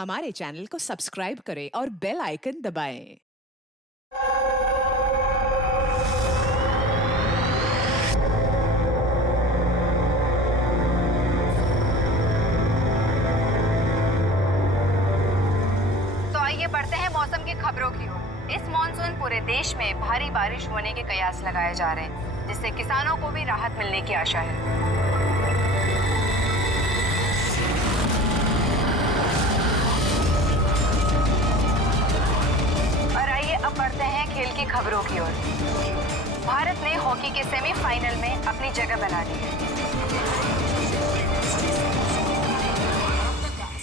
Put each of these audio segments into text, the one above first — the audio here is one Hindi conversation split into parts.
हमारे चैनल को सब्सक्राइब करें और बेल आइकन दबाएं। तो आइए बढ़ते हैं मौसम की खबरों की ओर। इस मॉनसून पूरे देश में भारी बारिश होने के कयास लगाए जा रहे हैं, जिससे किसानों को भी राहत मिलने की आशा है। और आइए अब बढ़ते हैं खेल की खबरों की ओर। भारत ने हॉकी के सेमीफाइनल में अपनी जगह बना ली है।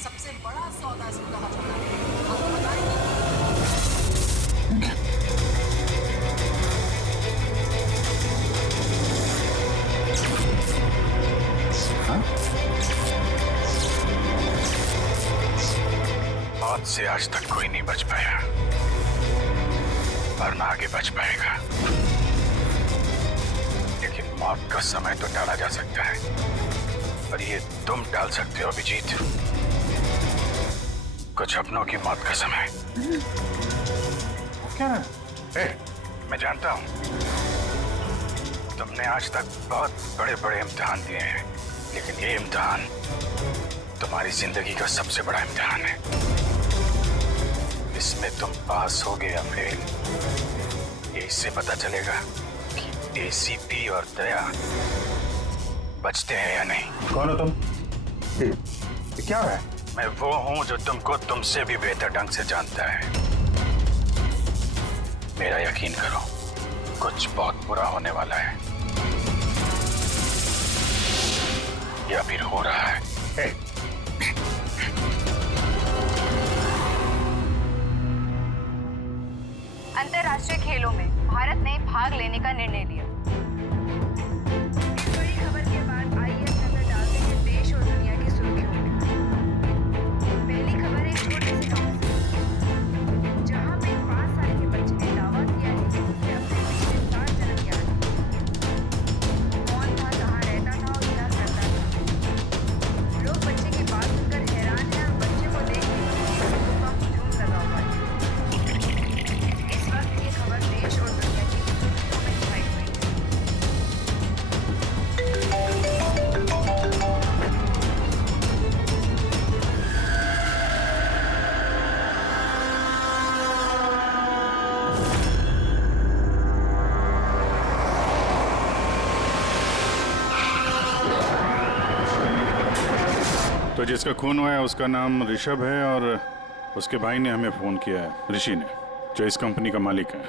सबसे बड़ा सौदा कहा जाता है। मौत से आज तक कोई नहीं बच पाया, वरना आगे बच पाएगा। लेकिन मौत का समय तो टाला जा सकता है, पर ये तुम टाल सकते हो अभिजीत। कुछ अपनों की मौत का समय। क्या मैं जानता हूं तुमने आज तक बहुत बड़े बड़े इम्तिहान दिए हैं, लेकिन ये इम्तिहान तुम्हारी जिंदगी का सबसे बड़ा इम्तिहान है। इसमें तुम पास होगे या फेल, ये इससे पता चलेगा कि एसीपी और दया बचते हैं या नहीं। कौन हो तुम? क्या है? मैं वो हूं जो तुमको तुमसे भी बेहतर ढंग से जानता है। मेरा यकीन करो, कुछ बहुत बुरा होने वाला है, या फिर हो रहा है। अंतर्राष्ट्रीय खेलों में भारत ने भाग लेने का निर्णय लिया। इस बड़ी खबर के बाद आइए नजर डालते हैं देश और दुनिया की सुर्खियों में। पहली खबर एक छोटे से गांव से, जहां पे 5 साल के बच्चे ने दावा किया है कि उसने अपने पिछले 7 जन्म याद किए। कौन था, कहाँ रहता था और क्या करता था। लोग बच्चे की बात सुनकर हैरान हैं और बच्चे को देख के लोगों का हुजूम लगा हुआ है। इस वक्त ये खबर देश और दुनिया की सुर्खियों में छाई हुई है। तो जिसका खून हुआ है उसका नाम ऋषभ है, और उसके भाई ने हमें फोन किया है, ऋषि ने, जो इस कंपनी का मालिक है।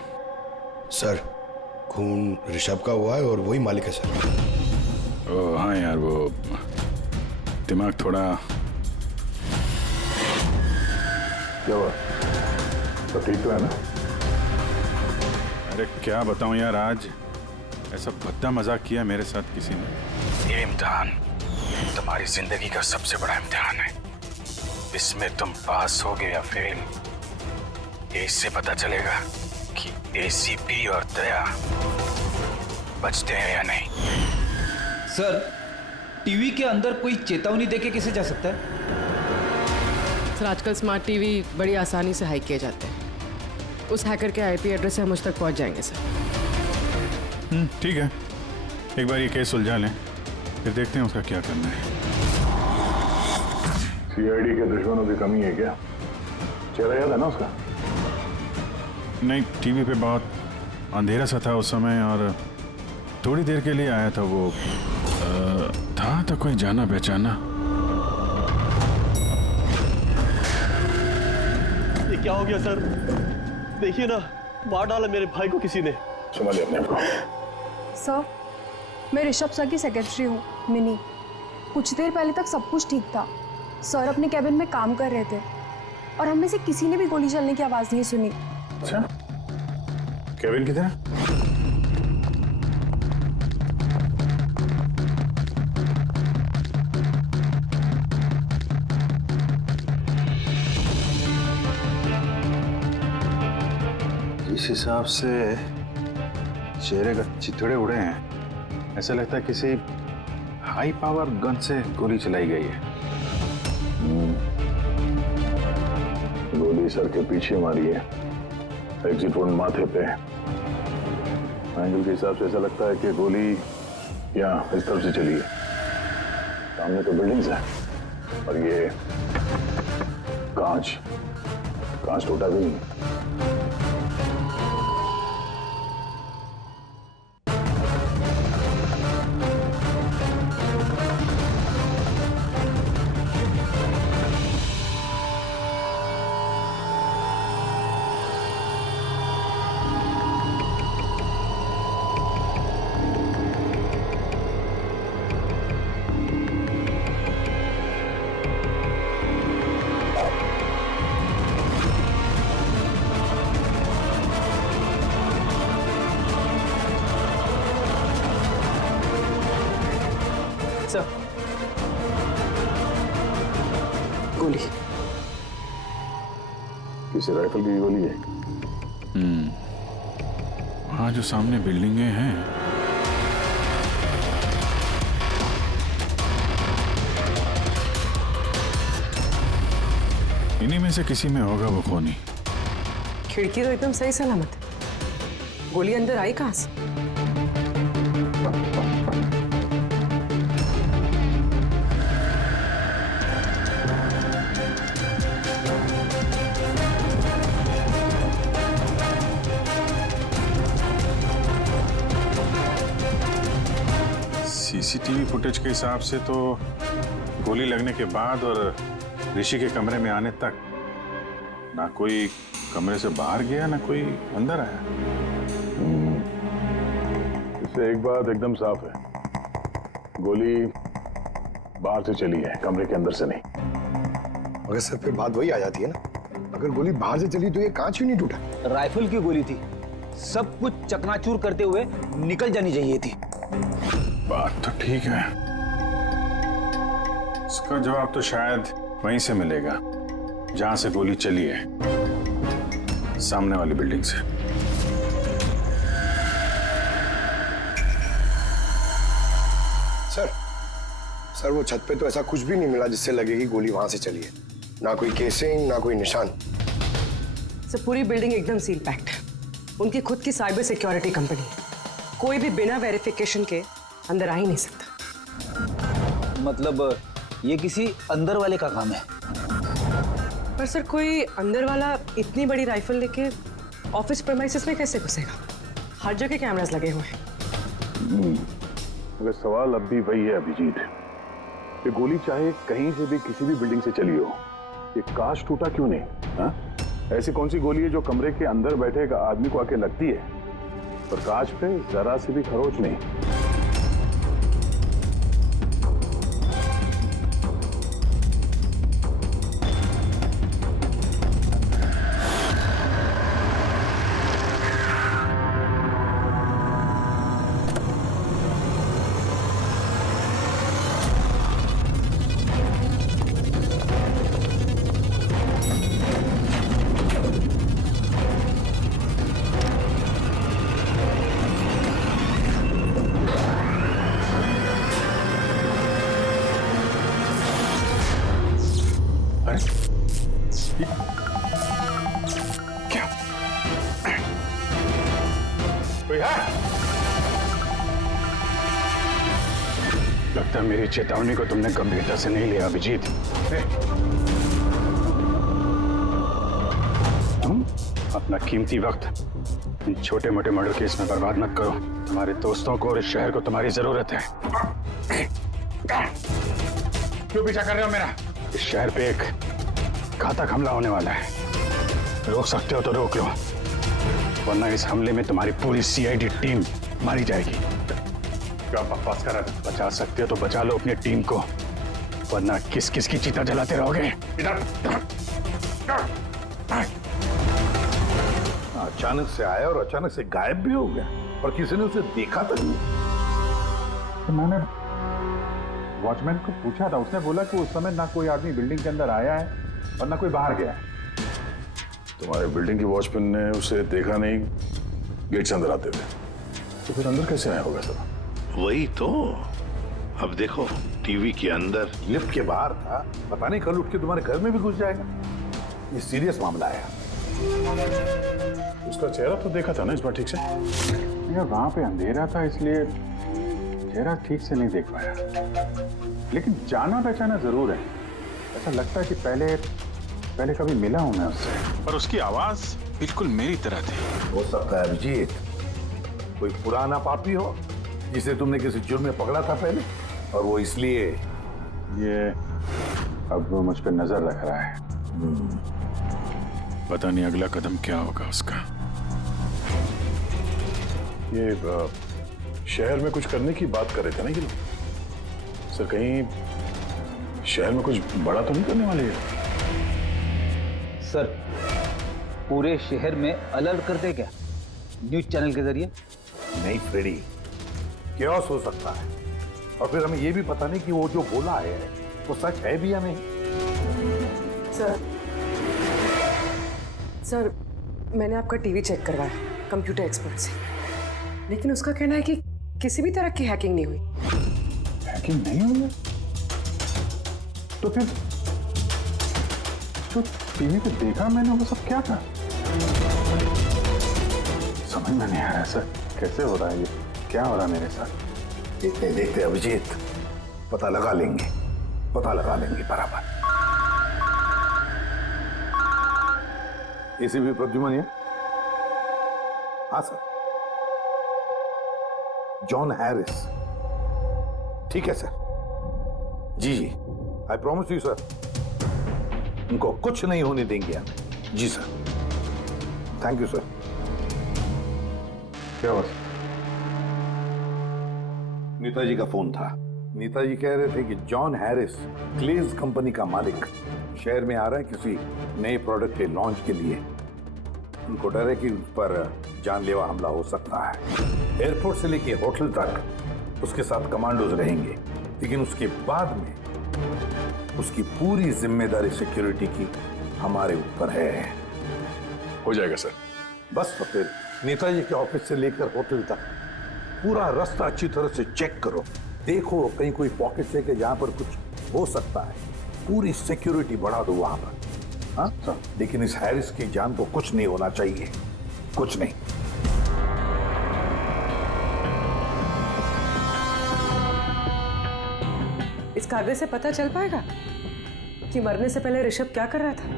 सर, खून ऋषभ का हुआ है और वही मालिक है सर। ओह हाँ यार, वो दिमाग थोड़ा। क्या हुआ? सब ठीक तो है ना? अरे क्या बताऊं यार, आज ऐसा भद्दा मजाक किया मेरे साथ किसी ने। ये इम्तिहान तुम्हारी जिंदगी का सबसे बड़ा इम्तिहान है। इसमें तुम पास होगे या फेल, ये इससे पता चलेगा कि एसीपी और दया बचते हैं या नहीं। सर, टीवी के अंदर कोई चेतावनी देके कैसे जा सकता है? सर, आजकल स्मार्ट टीवी बड़ी आसानी से हैक किए जाते हैं। उस हैकर के आईपी एड्रेस से हम उस तक पहुंच जाएंगे सर। ठीक है, एक बार ये केस सुलझा लें, फिर देखते हैं उसका क्या करना है। सीआईडी के दुश्मनों की कमी है क्या? चेहरा याद है ना उसका? नहीं, टीवी पे बहुत अंधेरा सा था उस समय, और थोड़ी देर के लिए आया था वो। था तो कोई जाना पहचाना। ये क्या हो गया सर? देखिए ना, मार डाला मेरे भाई को किसी ने। संभालिए अपने आप को। सर, मैं ऋषभ सर की सेक्रेटरी हूँ, मिनी। कुछ देर पहले तक सब कुछ ठीक था। सर अपने कैबिन में काम कर रहे थे और हम में से किसी ने भी गोली चलने की आवाज़ नहीं सुनी। अच्छा, केविन किधर? जिस हिसाब से चेहरे का चिथड़े उड़े हैं, ऐसा लगता है किसी हाई पावर गन से गोली चलाई गई है। गोली सर के पीछे मारी है, एग्जिट वोल्ट माथे पे। एंगल के हिसाब से ऐसा लगता है कि गोली यहाँ इस तरफ से चली है। सामने तो बिल्डिंग्स है और ये कांच टूटा भी नहीं। सर, गोली किसी राइफल की गोली है? हाँ, जो सामने बिल्डिंगें हैं। इन्हीं में से किसी में होगा वो खूनी। खिड़की तो एकदम सही सलामत है, गोली अंदर आई कहां से? सीसीटीवी फुटेज के हिसाब से तो गोली लगने के बाद और ऋषि के कमरे में आने तक ना कोई कमरे से बाहर गया ना कोई अंदर आया। इससे एक बात एकदम साफ है, गोली बाहर से चली है, कमरे के अंदर से नहीं। मगर सर फिर बात वही आ जाती है ना, अगर गोली बाहर से चली तो ये कांच क्यों नहीं टूटा? राइफल की गोली थी, सब कुछ चकनाचूर करते हुए निकल जानी चाहिए थी। बात तो ठीक है, इसका जवाब तो शायद वहीं से मिलेगा जहां से गोली चली है, सामने वाली बिल्डिंग से। सर वो छत पे तो ऐसा कुछ भी नहीं मिला जिससे लगे कि गोली वहां से चली है। ना कोई केसिंग, ना कोई निशान। सर, पूरी बिल्डिंग एकदम सील पैक्ड है। उनकी खुद की साइबर सिक्योरिटी कंपनी है, कोई भी बिना वेरिफिकेशन के अंदर आ ही नहीं सकता। मतलब ये किसी अंदर वाले का काम है। पर सर, कोई अंदर वाला इतनी बड़ी राइफल लेके ऑफिस प्रेमाइसेस में कैसे घुसेगा? हर जगह कैमरास लगे हुए हैं। मगर सवाल अब भी वही है अभिजीत, ये गोली चाहे कहीं से भी किसी भी बिल्डिंग से चली हो, ये कांच टूटा क्यों नहीं? हाँ? ऐसी कौन सी गोली है जो कमरे के अंदर बैठे एक आदमी को आके लगती है और कांच पे जरा सी भी खरोच नहीं? क्या? कोई है? लगता है मेरी चेतावनी को तुमने गंभीरता से नहीं लिया अभिजीत। तुम अपना कीमती वक्त इन छोटे मोटे मर्डर केस में बर्बाद मत करो। तुम्हारे दोस्तों को और इस शहर को तुम्हारी जरूरत है। क्यों पीछा कर रहे हो मेरा? इस शहर पे एक घातक हमला होने वाला है, रोक सकते हो तो रोक लो, वरना इस हमले में तुम्हारी पूरी सीआईडी टीम मारी जाएगी। क्या बकवास कर रहे हो? बचा सकते हो तो बचा लो अपनी टीम को, वरना किस किस की चिता जलाते रहोगे। इधर अचानक से आया और अचानक से गायब भी हो गया और किसी ने उसे देखा तक नहीं। तो मैंने वॉचमैन को पूछा था, उसने बोला कि उस समय ना कोई आदमी बिल्डिंग के अंदर आया है और ना कोई बाहर गया है। तुम्हारे बिल्डिंग के वॉचमैन ने उसे देखा नहीं गेट से अंदर आते हुए, तो फिर अंदर कैसे आया होगा सर? वही तो, अब देखो टीवी के अंदर, लिफ्ट के बाहर था, पता नहीं कल उठ के तुम्हारे घर में भी घुस जाएगा। ये सीरियस मामला है। उसका चेहरा तो देखा था ना इस बार ठीक से? यार वहां पे अंधेरा था इसलिए चेहरा ठीक से नहीं देख पाया, लेकिन जाना पहचाना जरूर है। ऐसा लगता है कि पहले कभी मिला हूं मैं उससे। पर उसकी आवाज बिल्कुल मेरी तरह थी। हो सकता है अभिजीत कोई पुराना पापी हो जिसे तुमने किसी जुर्म में पकड़ा था पहले, और वो इसलिए ये अब वो मुझ पर नजर रख रहा है। पता नहीं अगला कदम क्या होगा उसका। ये शहर में कुछ करने की बात कर रहे थे ना ये लोग? सर कहीं शहर में कुछ बड़ा तो नहीं करने वाले हैं? सर पूरे शहर में अलर्ट कर दे क्या न्यूज चैनल के जरिए? नहीं फ्रेडी, क्योस हो सकता है, और फिर हमें ये भी पता नहीं कि वो जो बोला है वो सच है भी या नहीं। सर मैंने आपका टीवी चेक करवाया कंप्यूटर एक्सपर्ट से, लेकिन उसका कहना है कि किसी भी तरह की हैकिंग नहीं हुई। हैकिंग नहीं हुई है? तो फिर जो टीवी पे देखा मैंने वो सब क्या था? समझ में नहीं आ रहा सर, कैसे हो रहा है ये, क्या हो रहा है मेरे साथ? देखते अभिजीत, पता लगा लेंगे बराबर। एसीपी प्रद्युमन है? हाँ सर। जॉन हैरिस, ठीक है सर। जी आई प्रॉमिस यू सर, उनको कुछ नहीं होने देंगे हम। जी सर, थैंक यू सर। क्या हुआ? नेताजी का फोन था। नेताजी कह रहे थे कि जॉन हैरिस क्लेज कंपनी का मालिक शहर में आ रहा है किसी नए प्रोडक्ट के लॉन्च के लिए। उनको डर है कि उस पर जानलेवा हमला हो सकता है। एयरपोर्ट से लेके होटल तक उसके साथ कमांडोज रहेंगे, लेकिन उसके बाद में उसकी पूरी जिम्मेदारी सिक्योरिटी की हमारे ऊपर है। हो जाएगा सर। बस तो फिर नेताजी के ऑफिस से लेकर होटल तक पूरा रास्ता अच्छी तरह से चेक करो, देखो कहीं कोई पॉकेट है कि जहां पर कुछ हो सकता है। पूरी सिक्योरिटी बढ़ा दो वहां पर। हाँ सर, लेकिन इस हैरिस की जान को कुछ नहीं होना चाहिए, कुछ नहीं। इस कागज से पता चल पाएगा कि मरने से पहले ऋषभ क्या कर रहा था?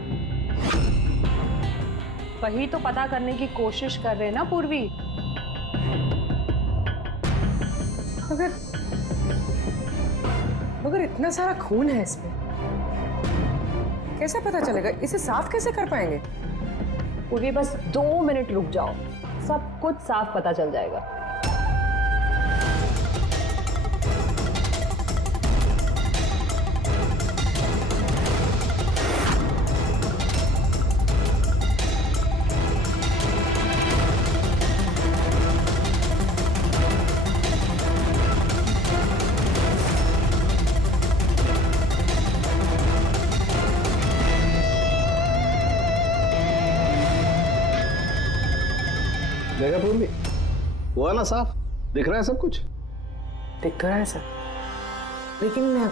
वही तो पता करने की कोशिश कर रहे हैं ना पूर्वी। मगर इतना सारा खून है इसमें, कैसे पता चलेगा? इसे साफ कैसे कर पाएंगे? पूर्वी बस 2 मिनट रुक जाओ, सब कुछ साफ पता चल जाएगा। देखा पूर्वी, हुआ ना साफ? दिख रहा है सब कुछ? दिख तो रहा है सर, लेकिन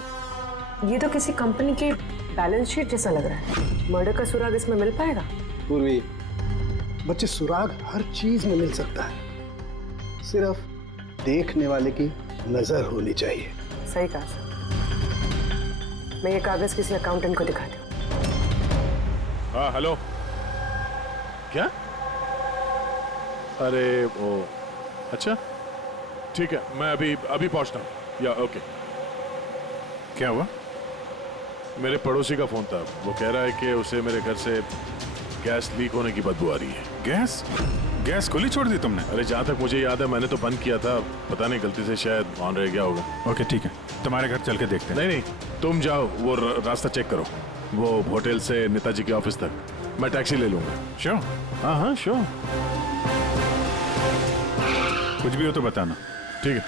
ये तो किसी कंपनी के बैलेंस शीट जैसा लग रहा है। मर्डर का सुराग इसमें मिल पाएगा? पूर्वी, बच्चे सुराग हर चीज में मिल सकता है, सिर्फ देखने वाले की नजर होनी चाहिए। सही कहा सर। मैं ये कागज किसी अकाउंटेंट को दिखाती हूँ। हाँ हेलो, क्या? अरे ओ अच्छा ठीक है, मैं अभी पहुंचता हूँ। या ओके। क्या हुआ? मेरे पड़ोसी का फोन था, वो कह रहा है कि उसे मेरे घर से गैस लीक होने की बदबू आ रही है। गैस खुली छोड़ दी तुमने? अरे जहाँ तक मुझे याद है मैंने तो बंद किया था, पता नहीं गलती से शायद ऑन रह गया होगा। ओके ठीक है, तुम्हारे घर चल के देखते हैं। नहीं तुम जाओ, वो रास्ता चेक करो, वो होटल से नेताजी के ऑफिस तक। मैं टैक्सी ले लूंगा। श्योर? हाँ श्योर। कुछ भी हो तो बताना। ठीक है।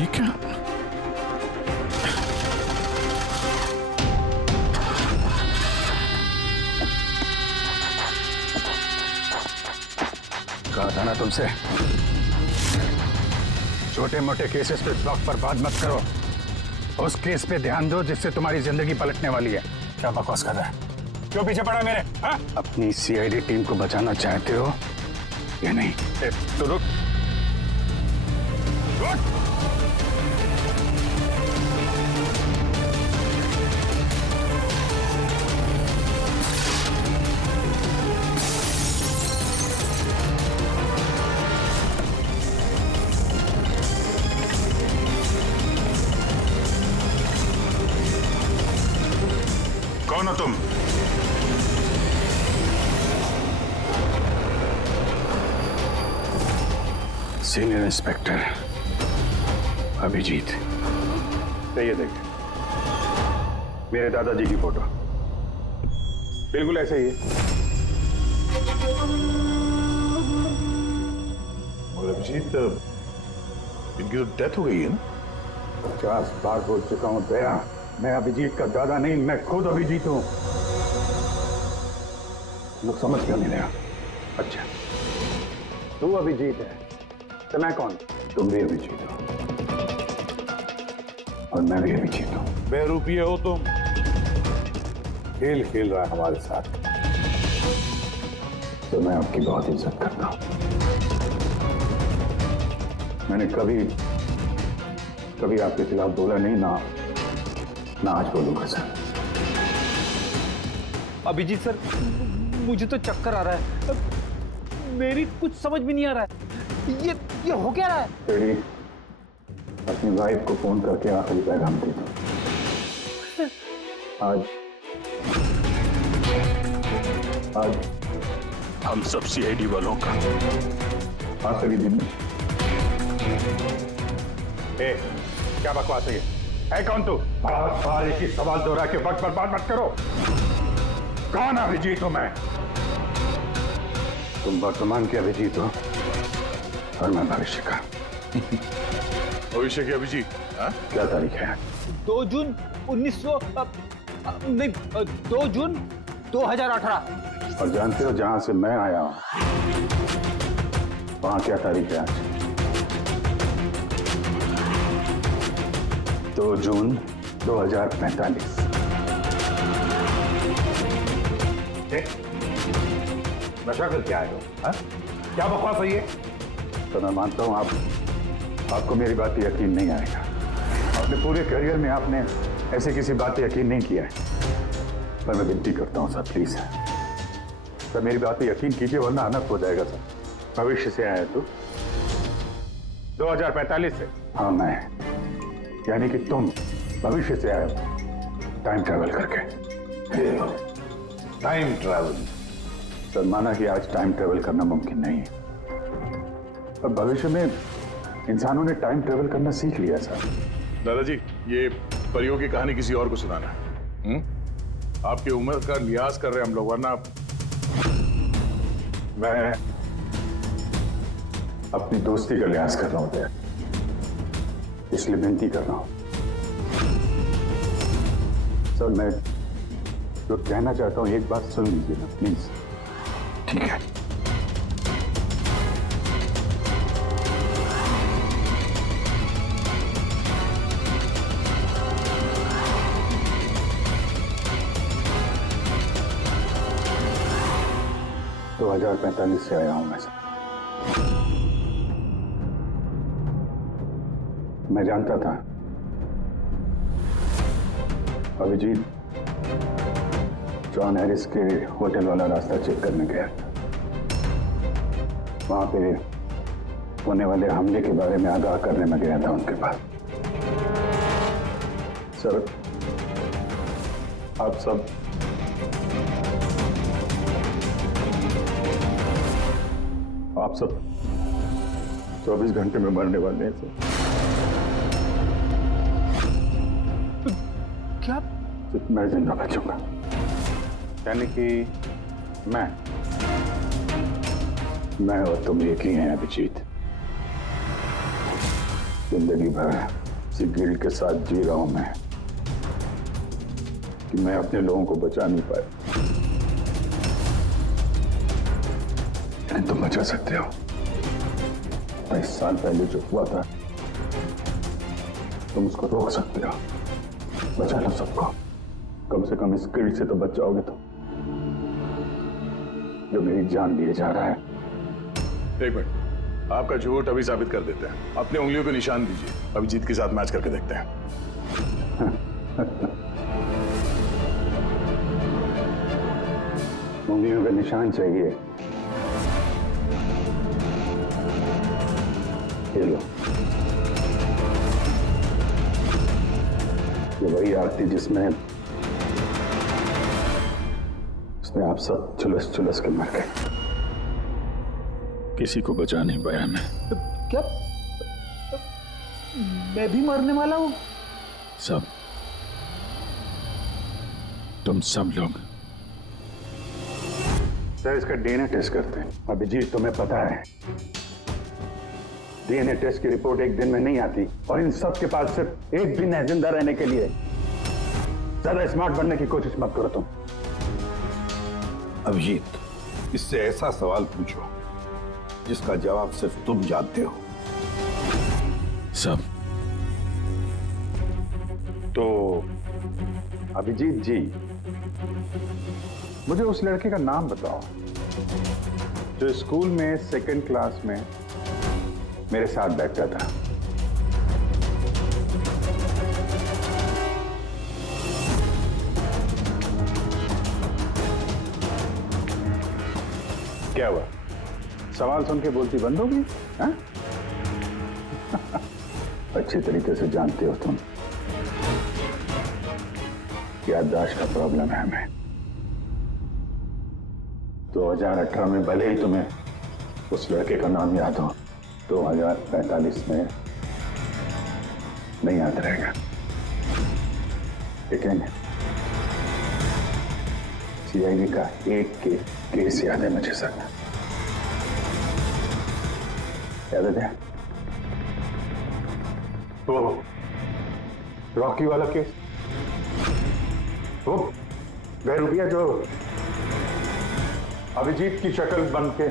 ये क्या? कहा था ना तुमसे, छोटे मोटे केसेस पे वक्त पर बात मत करो। उस केस पे ध्यान दो जिससे तुम्हारी जिंदगी पलटने वाली है। क्या बकवास कर रहा है? क्यों पीछे पड़ा मेरे? हा? अपनी सीआईडी टीम को बचाना चाहते हो या नहीं? तो रुक। कौन हो तुम? Senior inspector Abhijeet. ये देखिए मेरे दादाजी की फोटो, बिल्कुल ऐसा ही है। और अभिजीत, इनकी तो डेथ हो गई है ना? 50 बार बोल चुका हूं दया, मैं अभिजीत का दादा नहीं, मैं खुद अभिजीत हूं। लोग समझ क्यों नहीं रहा? अच्छा, तू अभिजीत है तो मैं कौन? तुम भी अभिजीत हो और मैं भी अभिजीत हूं। बेरूपिये हो तुम। खेल खेल रहा है हमारे साथ। तो मैं आपकी बहुत इज्जत करता हूं। मैंने कभी आपके खिलाफ बोला नहीं, ना आज बोलूंगा सर। अभिजीत सर, मुझे तो चक्कर आ रहा है, मेरी कुछ समझ में नहीं आ रहा है। ये हो क्या रहा है? तेरी अपनी वाइफ को फोन करके आखिरी पैगाम दे दो। आज हम सब सीआईडी वालों का आखिरी दिन है। क्या बकवास है ये? है कौन तू? बार एक ही सवाल दोहरा के वक्त बर्बाद मत करो। कौन अभिजीत हूं मैं? तुम वर्तमान के अभिजीत हो और मैं भविष्य का। भविष्य के अभिजीत? क्या तारीख है? 2 जून 2 जून 2018। और जानते हो जहां से मैं आया हूं वहां क्या तारीख है आज? 2 जून 2045। नशा करके आए हो? क्या बकवास है ये? तो मैं मानता हूं आपको मेरी बात पे यकीन नहीं आएगा। अपने पूरे करियर में आपने ऐसे किसी बात पे यकीन नहीं किया है। पर मैं विनती करता हूं सर, प्लीज सर मेरी बात पे यकीन कीजिए वरना अनर्थ हो जाएगा सर। भविष्य से आया तू? 2045 से? हाँ मैं, यानी कि तुम भविष्य से आए हो टाइम ट्रैवल करके। Time travel? सर माना कि आज टाइम ट्रैवल करना मुमकिन नहीं है, पर भविष्य में इंसानों ने टाइम ट्रैवल करना सीख लिया सर। दादाजी, ये परियों की कहानी किसी और को सुनाना है। आपकी उम्र का लिहाज कर रहे हैं हम लोग, वरना मैं अपनी दोस्ती का लिहाज कर रहा हूं, इसलिए विनती कर रहा हूं सर। मैं जो कहना चाहता हूं एक बात सुन लीजिए ना प्लीज। ठीक है। तो 2045 से आया हूं मैं सर। मैं जानता था अभिजीत जॉन हैरिस के होटल वाला रास्ता चेक करने गया था। वहां पे होने वाले हमले के बारे में आगाह करने में गया था उनके पास। सर आप सब 24 घंटे में मरने वाले हैं सर। क्या? मैं जिंदा बचूंगा, यानी कि मैं और तुम एक ही हैं अभिजीत। जिंदगी भर इसी गिल्ड के साथ जी रहा हूं मैं कि मैं अपने लोगों को बचा नहीं पाया। लेकिन तुम बचा सकते हो। 22 साल पहले जो हुआ था तुम उसको रोक सकते हो। बचा लो सबको, कम से कम इस गिल्ड से तो बच जाओगे तुम, जो मेरी जान लिए जा रहा है। एक मिनट, आपका झूठ अभी साबित कर देते हैं। अपनी उंगलियों को निशान दीजिए, अभिजीत के साथ मैच करके देखते हैं। उंगलियों का निशान चाहिए? ये लो, ये वही आरती जिसमें आप सब चुलस के मर गए। किसी को बचा नहीं पाया मैं। क्या मैं भी मरने वाला हूं? सब, तुम सब लोग। सर, इसका डीएनए टेस्ट करते हैं। अभिजीत, तुम्हें पता है डीएनए टेस्ट की रिपोर्ट एक दिन में नहीं आती, और इन सब के पास सिर्फ एक दिन है जिंदा रहने के लिए। ज्यादा स्मार्ट बनने की कोशिश मत करो तुम। अभिजीत, इससे ऐसा सवाल पूछो जिसका जवाब सिर्फ तुम जानते हो। सब तो अभिजीत जी, मुझे उस लड़के का नाम बताओ जो स्कूल में सेकंड क्लास में मेरे साथ बैठता था। क्या हुआ? सवाल सुन के बोलती बंद हो गई? हाँ? अच्छी तरीके से जानते हो तुम, याददाश्त का प्रॉब्लम है हमें। 2018 में भले ही तुम्हें उस लड़के का नाम याद हो, 2045 में नहीं याद रहेगा। लेकिन सीआईडी का एक केस याद है मुझे सर। याद है वो रॉकी वाला केस, वो बहरूपिया जो अभिजीत की शक्ल बन के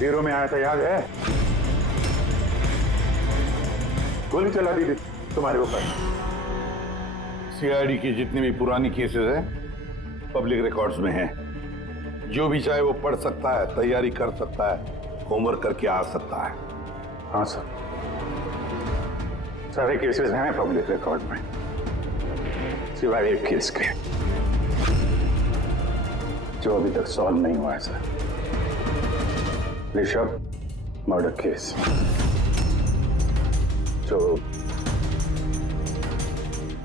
हीरो में आया था, याद है? गोली चला दी थी तुम्हारे ऊपर। सीआईडी की जितनी भी पुरानी केसेस हैं पब्लिक रिकॉर्ड्स में हैं। जो भी चाहे वो पढ़ सकता है, तैयारी कर सकता है, होमवर्क करके आ सकता है। हाँ सर, सारे केसेस हैं पब्लिक रिकॉर्ड में, सिवाय एक केस के जो अभी तक सॉल्व नहीं हुआ है सर। ऋषभ मर्डर केस, जो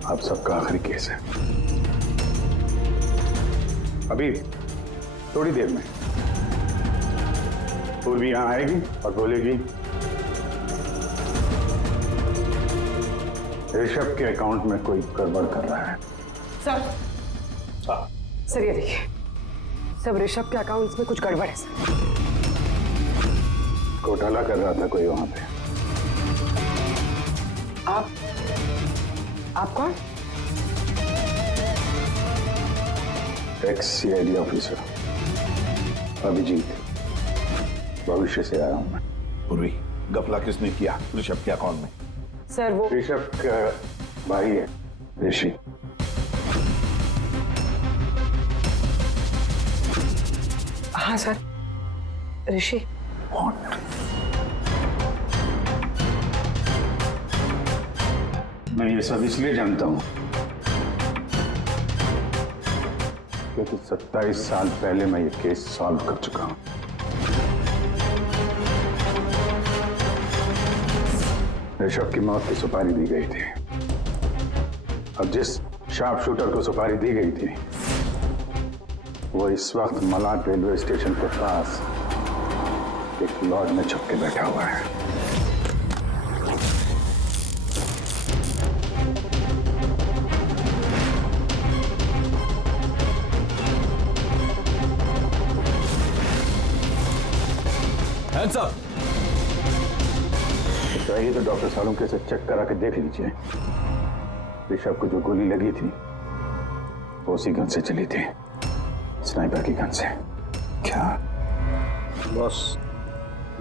आप सबका आखिरी केस है। अभी थोड़ी देर में पूर्वी यहां आएगी और बोलेगी ऋषभ के अकाउंट में कोई गड़बड़ कर रहा है। सर, सर ये देखिए, सब ऋषभ के अकाउंट्स में कुछ गड़बड़ है सर। घोटाला कर रहा था कोई वहां पे। आप कौन? एक्स सीआईडी ऑफिसर अभिजीत, भविष्य से आया हूं मैं। पूर्वी, गफला किसने किया ऋषभ के अकाउंट में? सर वो ऋषभ का भाई है ऋषि। हाँ सर, ऋषि। मैं ये सब इसलिए जानता हूं क्योंकि 27 साल पहले मैं ये केस सॉल्व कर चुका हूं। ऋषभ की मौत की सुपारी दी गई थी। अब जिस शार्प शूटर को सुपारी दी गई थी वो इस वक्त मलाड रेलवे स्टेशन के पास एक लॉज में छुप के बैठा हुआ है। Hands up! चाहिए तो डॉक्टर सालुंके से चेक करा के देख लीजिए। ऋषभ को जो गोली लगी थी वो उसी गन से चली थी, स्नाइपर की गन से। क्या बॉस,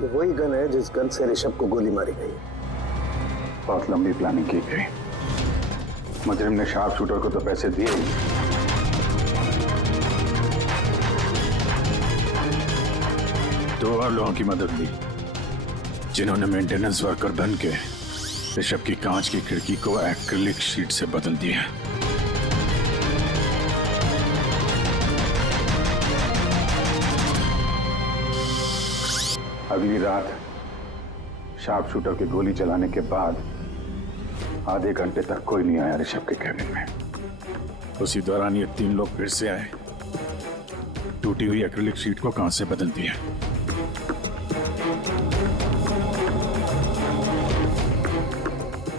ये वही गन है जिस गन से ऋषभ को गोली मारी गई। बहुत लंबी प्लानिंग की गई। मुजरिम ने शार्प शूटर को तो पैसे दिए ही, दो और लोगों की मदद ली जिन्होंने मेंटेनेंस वर्कर बन के ऋषभ की कांच की खिड़की को एक्रिलिक शीट से बदल दिया। अगली रात शार्प शूटर की गोली चलाने के बाद आधे घंटे तक कोई नहीं आया ऋषभ के कैबिन में। उसी दौरान ये 3 लोग फिर से आए, टूटी हुई एक्रिलिक शीट को कांच से बदल दिया।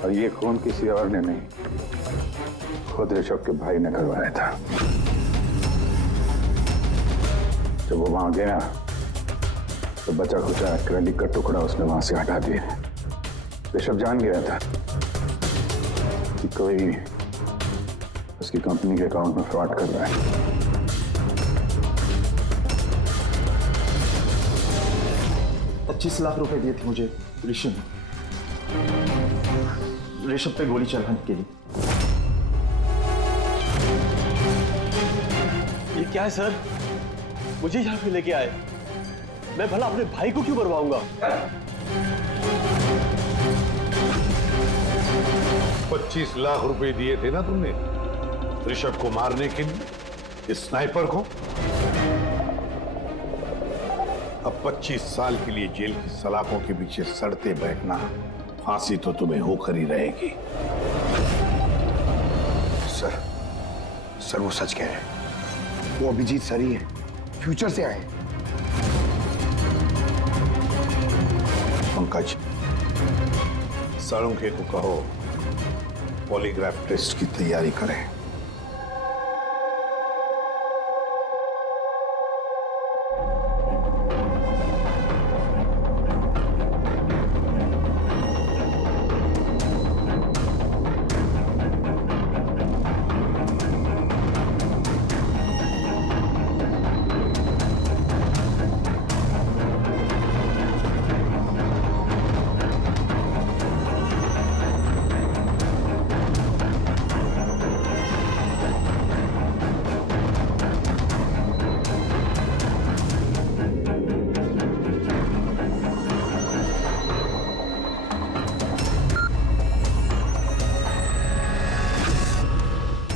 और ये खून किसी और ने नहीं, खुद ऋषभ के भाई ने करवाया था। जब वो वहां गया तो बचा खुचा एक्रिलिक का टुकड़ा उसने वहां से हटा दिया। ऋषभ जान गया था कि कोई उसकी कंपनी के अकाउंट में फ्रॉड कर रहा है। 25 लाख रुपए दिए थे मुझे ऋषभ पे गोली चलाने के लिए। ये क्या है सर? मुझे यहाँ पे लेके आए, मैं भला अपने भाई को क्यों मरवाऊंगा? 25 लाख रुपए दिए थे ना तुमने ऋषभ को मारने के लिए, इस स्नाइपर को। अब 25 साल के लिए जेल की सलाखों के पीछे सड़ते बैठना, फांसी तो तुम्हें होकर ही रहेगी। सर वो सच कह रहे हैं। वो अभिजीत सर ही है, फ्यूचर से आए। पंकज, सालुंके को कहो पॉलीग्राफ टेस्ट की तैयारी करें।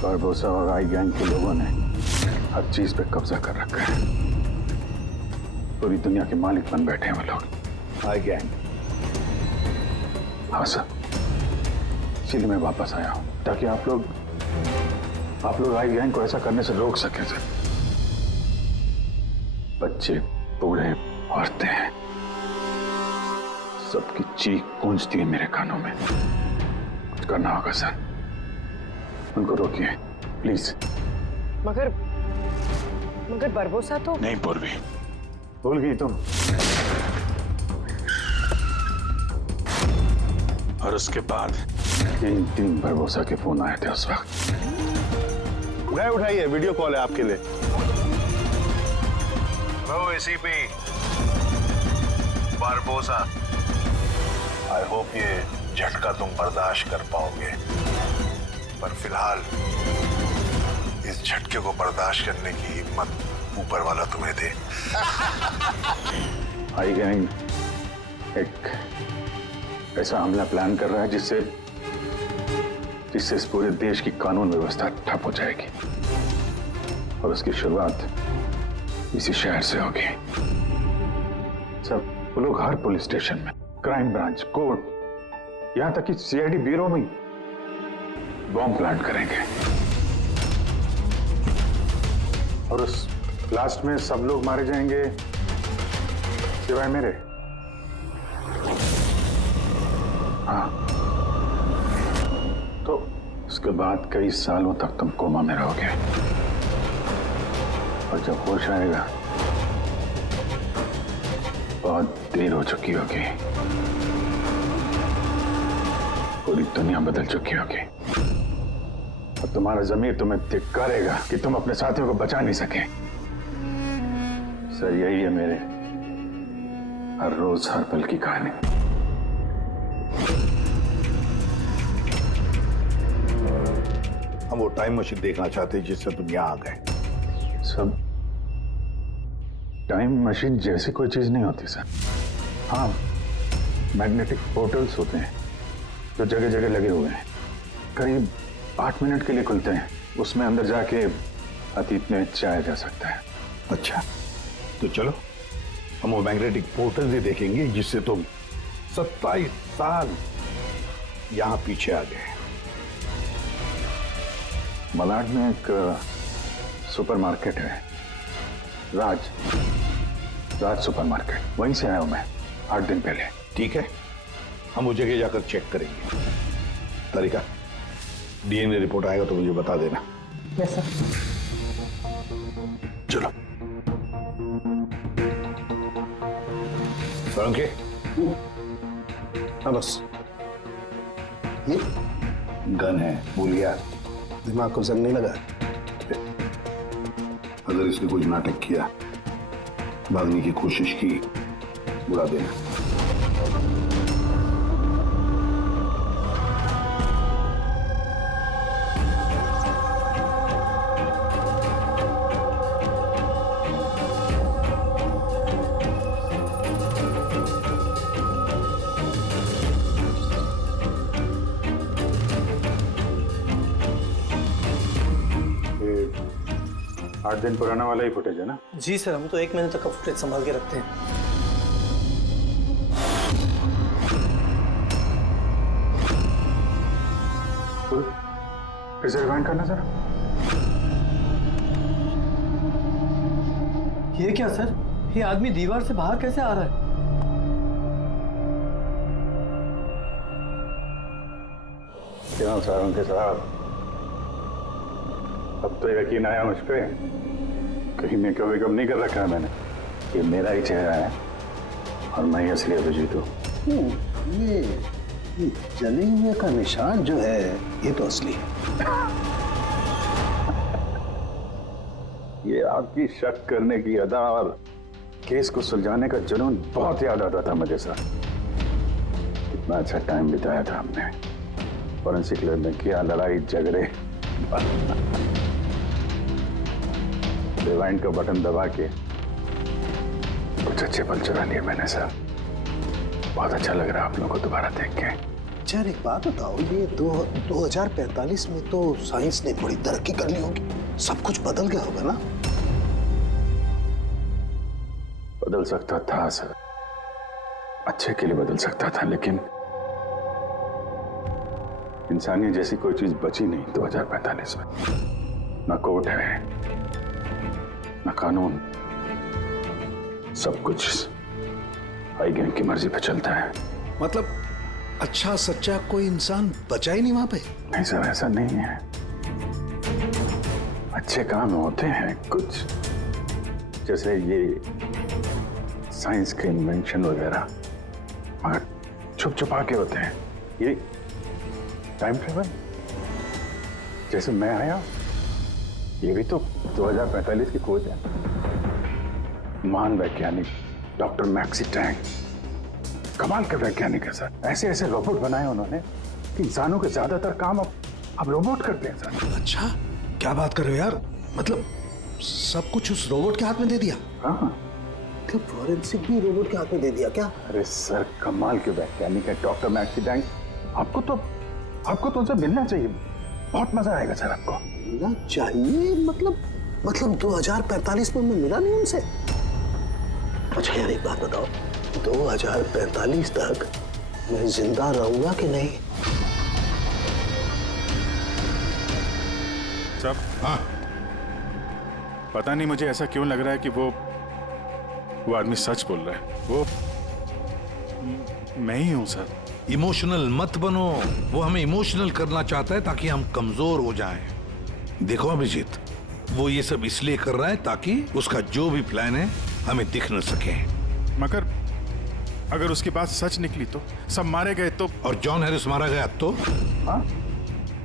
बारबोसा और आई गैंग के लोगों ने हर चीज पे कब्जा कर रखा है। पूरी दुनिया के मालिक बन बैठे हैं वो लोग। आई गैंग? हाँ सर, इसलिए मैं वापस आया हूं ताकि आप लोग आई गैंग को ऐसा करने से रोक सकें सर। बच्चे, बूढ़े, औरतें, सबकी चीख गूंजती है मेरे कानों में। कुछ करना होगा सर, उनको रोकिए प्लीज। मगर बरबोसा तो नहीं पूर्वी, भूल गई तुम। और उसके बाद 3 बरबोसा के फोन आए थे उस वक्त। नहीं उठाइए, वीडियो कॉल है आपके लिए। Hello ACP Barbosa, I hope ये झटका तुम बर्दाश्त कर पाओगे, पर फिलहाल इस झटके को बर्दाश्त करने की हिम्मत ऊपर वाला तुम्हें दे। आई गैंग एक ऐसा हमला प्लान कर रहा है जिससे इस पूरे देश की कानून व्यवस्था ठप हो जाएगी, और उसकी शुरुआत इसी शहर से होगी। सब वो लोग हर पुलिस स्टेशन में, क्राइम ब्रांच, कोर्ट, यहां तक कि सीआईडी ब्यूरो में बॉम्ब प्लांट करेंगे, और उस ब्लास्ट में सब लोग मारे जाएंगे सिवाय मेरे। हाँ, तो उसके बाद कई सालों तक तुम कोमा में रहोगे, और जब होश आएगा बहुत देर हो चुकी होगी। पूरी दुनिया बदल चुकी होगी। अब तुम्हारा ज़मीर तुम्हें धिक्कारेगा कि तुम अपने साथियों को बचा नहीं सके। सर यही है मेरे हर रोज हर पल की कहानी। हम वो टाइम मशीन देखना चाहते हैं जिससे तुम यहाँ आ गए। सब टाइम मशीन जैसी कोई चीज नहीं होती सर। हाँ, मैग्नेटिक पोर्टल्स होते हैं जो जगह जगह लगे हुए हैं, करीब 8 मिनट के लिए खुलते हैं। उसमें अंदर जाके अतीत में जाया जा सकता है। अच्छा, तो चलो हम वो मैग्नेटिक पोर्टल ही देखेंगे जिससे तुम 27 साल यहाँ पीछे आ गए। मलाड में एक सुपरमार्केट है, राज सुपरमार्केट, वहीं से आया हूं मैं 8 दिन पहले। ठीक है, हम वो जगह जाकर चेक करेंगे। तारिका, डीएनए रिपोर्ट आएगा तो मुझे बता देना। Yes sir. चलो सोलंकी। हाँ बस, ये गन है, भूल गया? दिमाग को जंग नहीं लगा। अगर इसने कुछ नाटक किया, भागने की कोशिश की, बुला देना। ये 8 दिन पुराना वाला ही फुटेज है ना? जी सर, हम तो 1 महीने तक का फुटेज संभाल के रखते हैं। इसे रिवाइंड करना जरा। ये क्या सर, ये आदमी दीवार से बाहर कैसे आ रहा है? क्यों सारंग साहब, अब तो यकीन आया मुझ पे? कहीं मेकअप वेकअप नहीं कर रखा है मैंने। ये मेरा ही चेहरा है और मैं ही असली अभिजीत हूँ। ये जले हुए का निशान जो है ये तो असली है। ये आपकी शक करने की अदा और केस को सुलझाने का जुनून बहुत याद आता था मुझे सर। कितना अच्छा टाइम बिताया था हमने फॉरेंसिक लैब में, किया लड़ाई झगड़े। रिवाइंड का बटन दबा के कुछ अच्छे पल चुरा लिए मैंने सर। बहुत अच्छा लग रहा है आप लोगों को दोबारा देख के। यार एक बात बताओ, ये 2045 में तो साइंस ने बड़ी तरक्की कर ली होगी, सब कुछ बदल गया होगा ना? बदल सकता था सर, अच्छे के लिए बदल सकता था, लेकिन इंसानियत जैसी कोई चीज बची नहीं 2045 में। ना कोर्ट है, ना कानून, सब कुछ हाई गैंग की मर्जी पे चलता है। मतलब अच्छा सच्चा कोई इंसान बचा ही नहीं वहां पे? नहीं सर, ऐसा नहीं है। अच्छे काम होते हैं कुछ, जैसे ये साइंस के इन्वेंशन वगैरह, मगर छुप छुपा के होते हैं। ये टाइम ट्रेवल, जैसे मैं आया, ये भी तो 2045 की खोज है। महान वैज्ञानिक डॉक्टर मैक्सी टैंक, कमाल के वैज्ञानिक है सर। ऐसे ऐसे रोबोट बनाए उन्होंने कि इंसानों के ज्यादातर काम अब रोबोट करते हैं सर। अच्छा, क्या बात कर रहे हो यार? मतलब सब कुछ उस रोबोट के हाथ में दे दिया? हाँ, तो फॉरेंसिक भी रोबोट के हाथ में दे दिया क्या? अरे सर, कमाल के वैज्ञानिक है डॉक्टर मैक्सी टैंक। आपको तो उनसे मिलना चाहिए, बहुत मजा आएगा सर आपको। मिलना चाहिए? मतलब 2045 में मैं मिला नहीं उनसे? अच्छा यार एक बात बताओ, 2045 तक मैं जिंदा रहूंगा कि नहीं? सब हाँ, पता नहीं मुझे ऐसा क्यों लग रहा है कि वो आदमी सच बोल रहा है। वो मैं ही हूं सर। इमोशनल मत बनो, वो हमें इमोशनल करना चाहता है ताकि हम कमजोर हो जाएं। देखो अभिजीत, वो ये सब इसलिए कर रहा है ताकि उसका जो भी प्लान है हमें दिख न सके। मगर अगर उसकी बात सच निकली तो सब मारे गए तो? और जॉन हैरिस मारा गया तो? हाँ?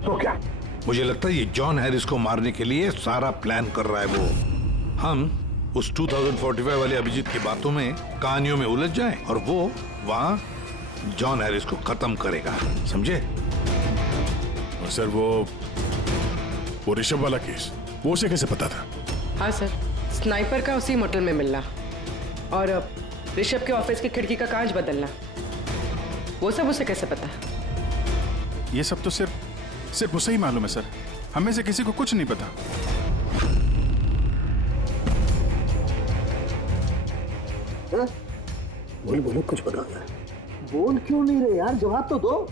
तो क्या? मुझे लगता है ये जॉन हैरिस को मारने के लिए सारा प्लान कर रहा है वो। हम उस 2045 वाले अभिजीत की बातों में, कहानियों में उलझ जाएं और वो वहां जॉन हैरिस को खत्म करेगा, समझे? और सर वो ऋषभ वाला केस, वो उसे कैसे पता था? हाँ सर, स्नाइपर का उसी मोटल में मिलना और ऋषभ के ऑफिस की खिड़की का कांच बदलना, वो सब उसे कैसे पता? ये सब तो सिर्फ उसे ही मालूम है सर, हमें से किसी को कुछ नहीं पता। बोल बोलो, कुछ बताना है। बोल क्यों नहीं रहे यार, जवाब तो दो।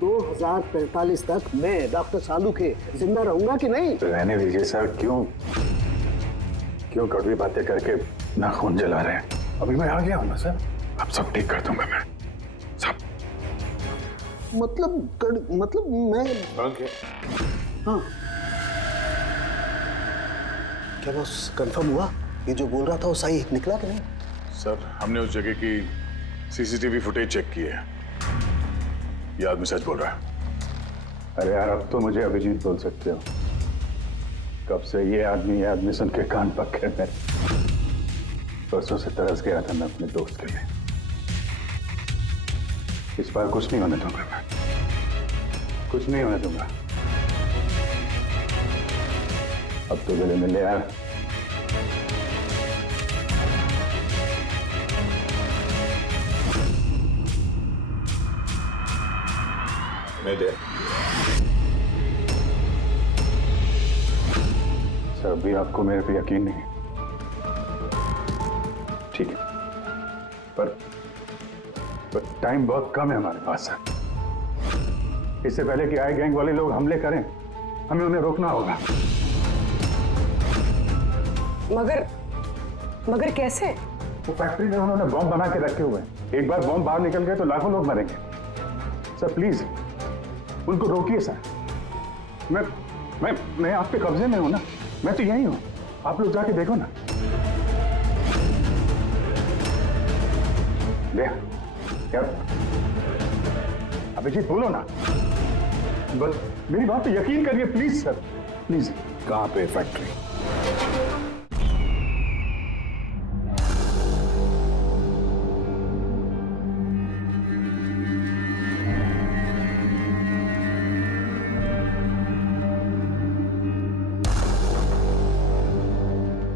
2045 तक मैं डॉक्टर सालू के जिंदा रहूंगा कि नहीं? रहने दीजिए सर, क्यों कड़वी बातें करके नाखून जला रहे हैं? अभी मैं आ गया हूं ना सर, अब सब ठीक कर दूंगा मैं, सब। मतलब मैं हाँ, क्या बॉस कंफर्म हुआ? ये जो बोल रहा था वो सही निकला कि नहीं? सर, हमने उस जगह की सीसीटीवी फुटेज चेक की है, ये आदमी सच बोल रहा है। अरे यार, अब तो मुझे अभिजीत बोल सकते हो। कब से ये आदमी सुन के कान पक गए मेरे। परसों से तरस गया था मैं अपने दोस्त के लिए। इस बार कुछ नहीं होने दूंगा मैं, कुछ नहीं होने दूंगा। अब तो गले मिले यार। सर, अभी आपको मेरे पे यकीन नहीं, ठीक है, पर टाइम बहुत कम है हमारे पास। इससे पहले कि आए गैंग वाले लोग हमले करें, हमें उन्हें रोकना होगा। मगर कैसे? वो फैक्ट्री में उन्होंने बॉम्ब बना के रखे हुए हैं। एक बार बॉम्ब बाहर निकल गए तो लाखों लोग मरेंगे। सर प्लीज उनको रोकिए सर। मैं आपके कब्जे में हूं ना, मैं तो यही हूं, आप लोग जाके देखो ना। क्या अभिजीत, बोलो ना, बस मेरी बात पे यकीन करिए प्लीज सर, प्लीज। कहां पे फैक्ट्री?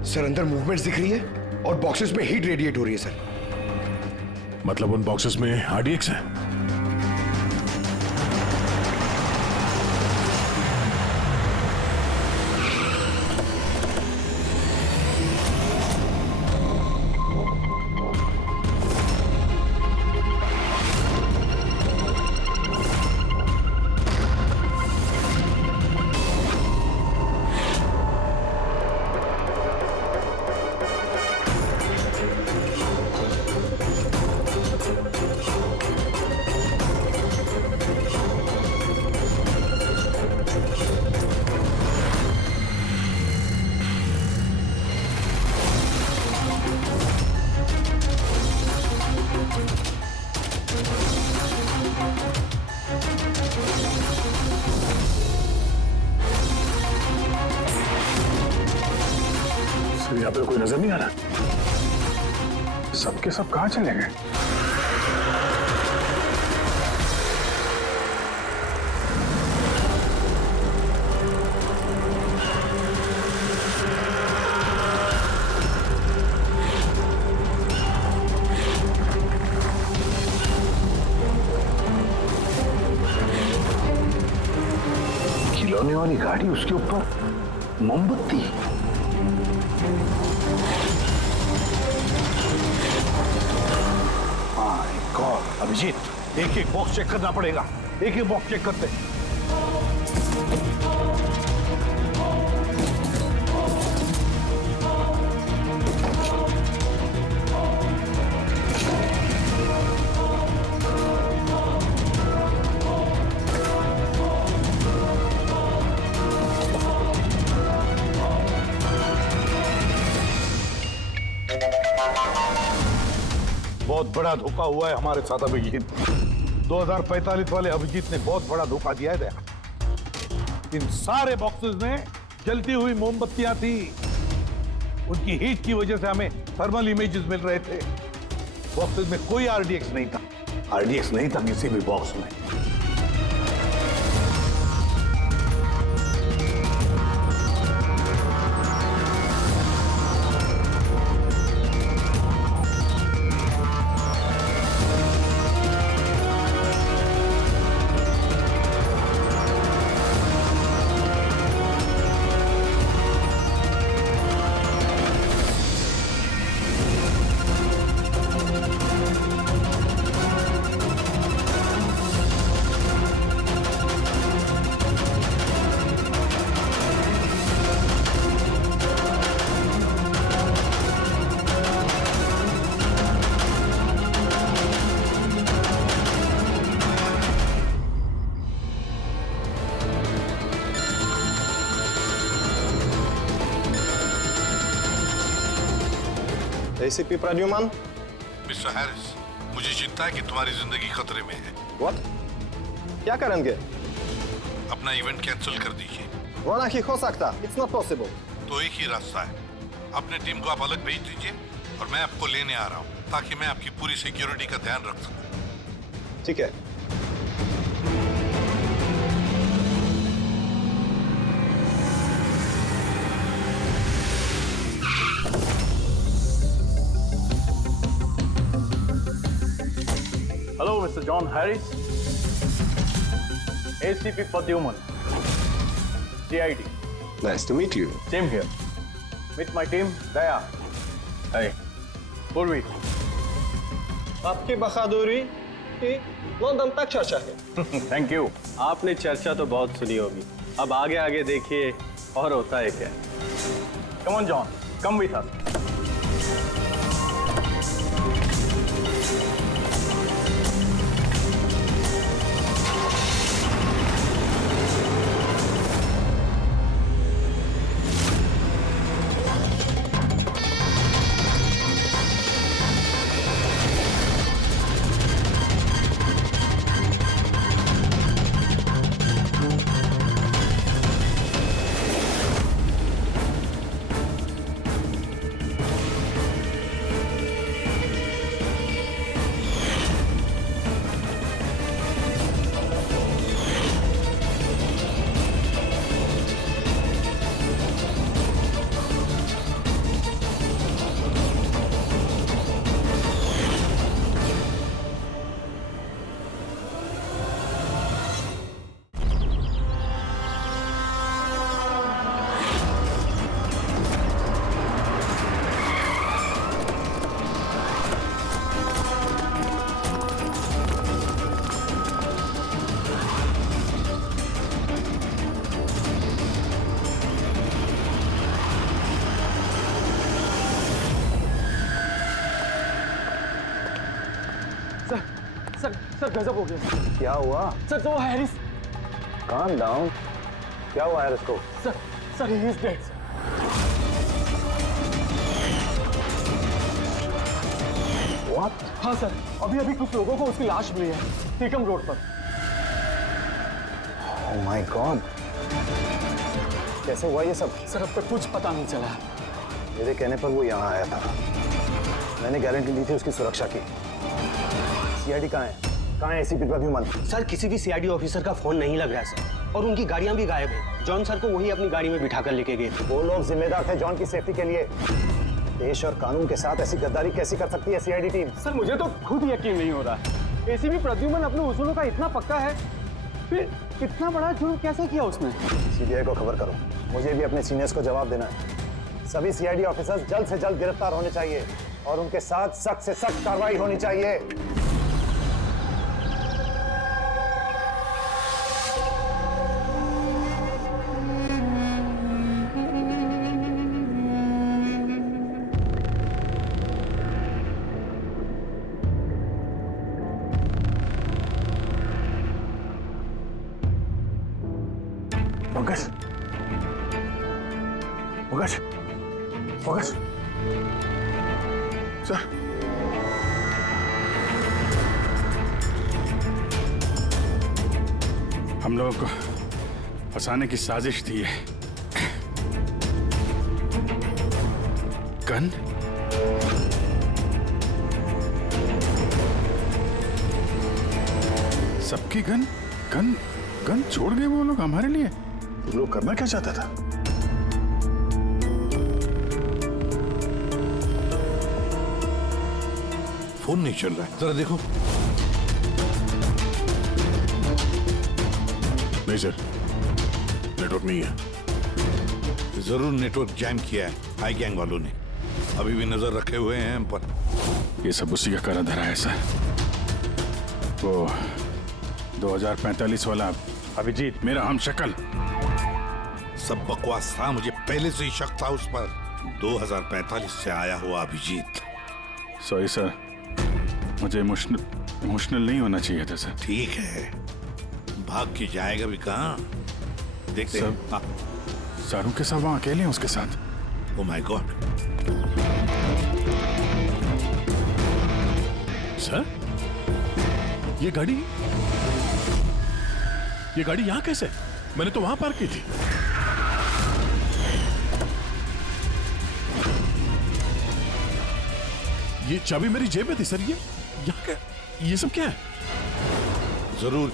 सर, अंदर मूवमेंट्स दिख रही है और बॉक्सेस में हीट रेडिएट हो रही है सर। मतलब उन बॉक्सेस में RDX है? यहाँ पे कोई नजर नहीं आ रहा। सबके सब कहाँ चले गए? खिलौने वाली गाड़ी, उसके ऊपर मोमबत्ती। अभिजीत, एक एक बॉक्स चेक करना पड़ेगा, एक एक बॉक्स चेक करते हैं। बहुत बड़ा धोखा हुआ है हमारे साथ अभिजीत। 2045 वाले अभिजीत ने बहुत बड़ा धोखा दिया है दया। इन सारे बॉक्सेस में जलती हुई मोमबत्तियां थी। उनकी हीट की वजह से हमें थर्मल इमेजेस मिल रहे थे। बॉक्सेस में कोई आरडीएक्स नहीं था। आरडीएक्स नहीं था किसी भी बॉक्स में। एसीपी प्रद्युमन। मिस्टर हैरिस, मुझे चिंता है कि तुम्हारी जिंदगी खतरे में है। व्हाट? क्या करेंगे? अपना इवेंट कैंसिल कर दीजिए। वो नहीं हो सकता। It's not possible. तो एक ही रास्ता है, अपने टीम को आप अलग भेज दीजिए और मैं आपको लेने आ रहा हूँ ताकि मैं आपकी पूरी सिक्योरिटी का ध्यान रख सकूं। ठीक है। Hello, Mr. John Harris. ACP Pradyuman. CID. Nice to meet you. Same here. Meet my team, Daya. Hey. Purvi. आपकी बहादुरी की लंदन तक चर्चा है। Thank you. आपने चर्चा तो बहुत सुनी होगी, अब आगे आगे देखिए और होता है क्या। Come on, John. Come with us. Sir गजब हो गया। क्या हुआ? सर तो हैरिस। Calm down. क्या हुआ हैरिस को? Sir he is dead. What? हाँ सर, अभी कुछ लोगों को उसकी लाश मिली है टीकम रोड पर। Oh my God. कैसे हुआ ये सब? सर अब तक कुछ पता नहीं चला। मेरे कहने पर वो यहाँ आया था। मैंने गारंटी ली थी उसकी सुरक्षा की। सीआईडी कहाँ है? कहाँ है एसीपी प्रद्युमन? सर किसी भी सीआईडी ऑफिसर का फोन नहीं लग रहा सर, और उनकी गाड़ियां भी गायब है। जॉन सर को वही अपनी गाड़ी में बिठाकर लेके गए थे। वो लोग जिम्मेदार थे जॉन की सेफ्टी के लिए। देश और कानून के साथ ऐसी गद्दारी कैसी कर सकती है सीआईडी टीम? सर मुझे तो खुद यकीन नहीं हो रहा है। एसीपी प्रद्युमन अपने उसूलों का इतना पक्का है, फिर इतना बड़ा जुर्म कैसे किया उसने? सीबीआई को खबर करो। मुझे भी अपने सीनियर्स को जवाब देना है। सभी सीआईडी ऑफिसर्स जल्द से जल्द गिरफ्तार होने चाहिए और उनके साथ सख्त से सख्त कार्रवाई होनी चाहिए। पंकज, पंकज, पंकज, सर, हम लोगों को फंसाने की साजिश थी है। गन? सबकी गन गन गन छोड़ गए वो लोग हमारे लिए। तुम लोग करना क्या चाहता था? फोन नहीं चल रहा है, जरा देखो। नहीं सर, नेटवर्क नहीं है। जरूर नेटवर्क जैम किया है हाई गैंग वालों ने। अभी भी नजर रखे हुए हैं हम पर। ये सब उसी का करा धरा है सर। वो 2045 वाला अभिजीत, मेरा हम शक्ल। सब बकवास था, मुझे पहले से ही शक था उस पर। 2045 से आया हुआ अभिजीत। सॉरी सर, मुझे इमोशनल नहीं होना चाहिए था सर। ठीक है, भाग के जाएगा भी कहाँ? देखते हैं। सारू के साथ वहां अकेले हैं उसके साथ। Oh my God. सर, ये गाड़ी यहाँ कैसे? मैंने तो वहां पार्क की थी। ये चाबी मेरी जेब में थी सर। ये यहाँ क्या? ये सब क्या है? जरूर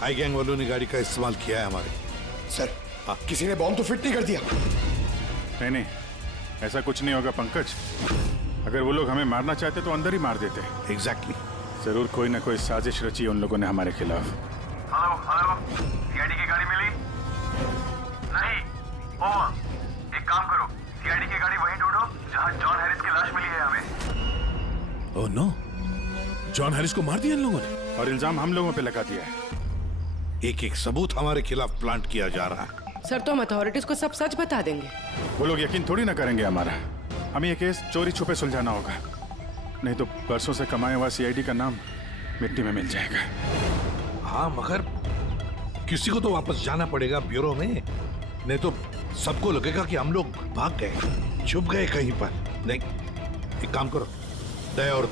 हाई गैंग वालों ने गाड़ी का इस्तेमाल किया है हमारे। सर, किसी ने बॉम्ब तो फिट नहीं कर दिया? नहीं, ऐसा कुछ नहीं होगा पंकज। अगर वो लोग हमें मारना चाहते तो अंदर ही मार देते। एग्जैक्टली। जरूर कोई ना कोई साजिश रची है उन लोगों ने हमारे खिलाफ। हेलो, सीआईडी की गाड़ी मिली? नहीं। ओवर। एक काम करो, सीआईडी की गाड़ी वहीं ढूंढो जहां जॉन हैरिस की लाश मिली है हमें। ओह नो, जॉन हैरिस को मार दिया इन लोगों ने और इल्जाम हम लोगों पे लगा दिया है। एक एक सबूत हमारे खिलाफ प्लांट किया जा रहा है। सर, तो हम अथॉरिटीज को सब सच बता देंगे। वो लोग यकीन थोड़ी ना करेंगे हमारा। हमें ये केस चोरी छुपे सुलझाना होगा, नहीं तो बरसों से कमाया हुआ सीआईडी का नाम मिट्टी में मिल जाएगा। हाँ, मगर किसी को तो वापस जाना पड़ेगा ब्यूरो में, नहीं तो सबको लगेगा कि हम लोग भाग गए, छुप गए कहीं पर। नहीं, एक काम करो, दया और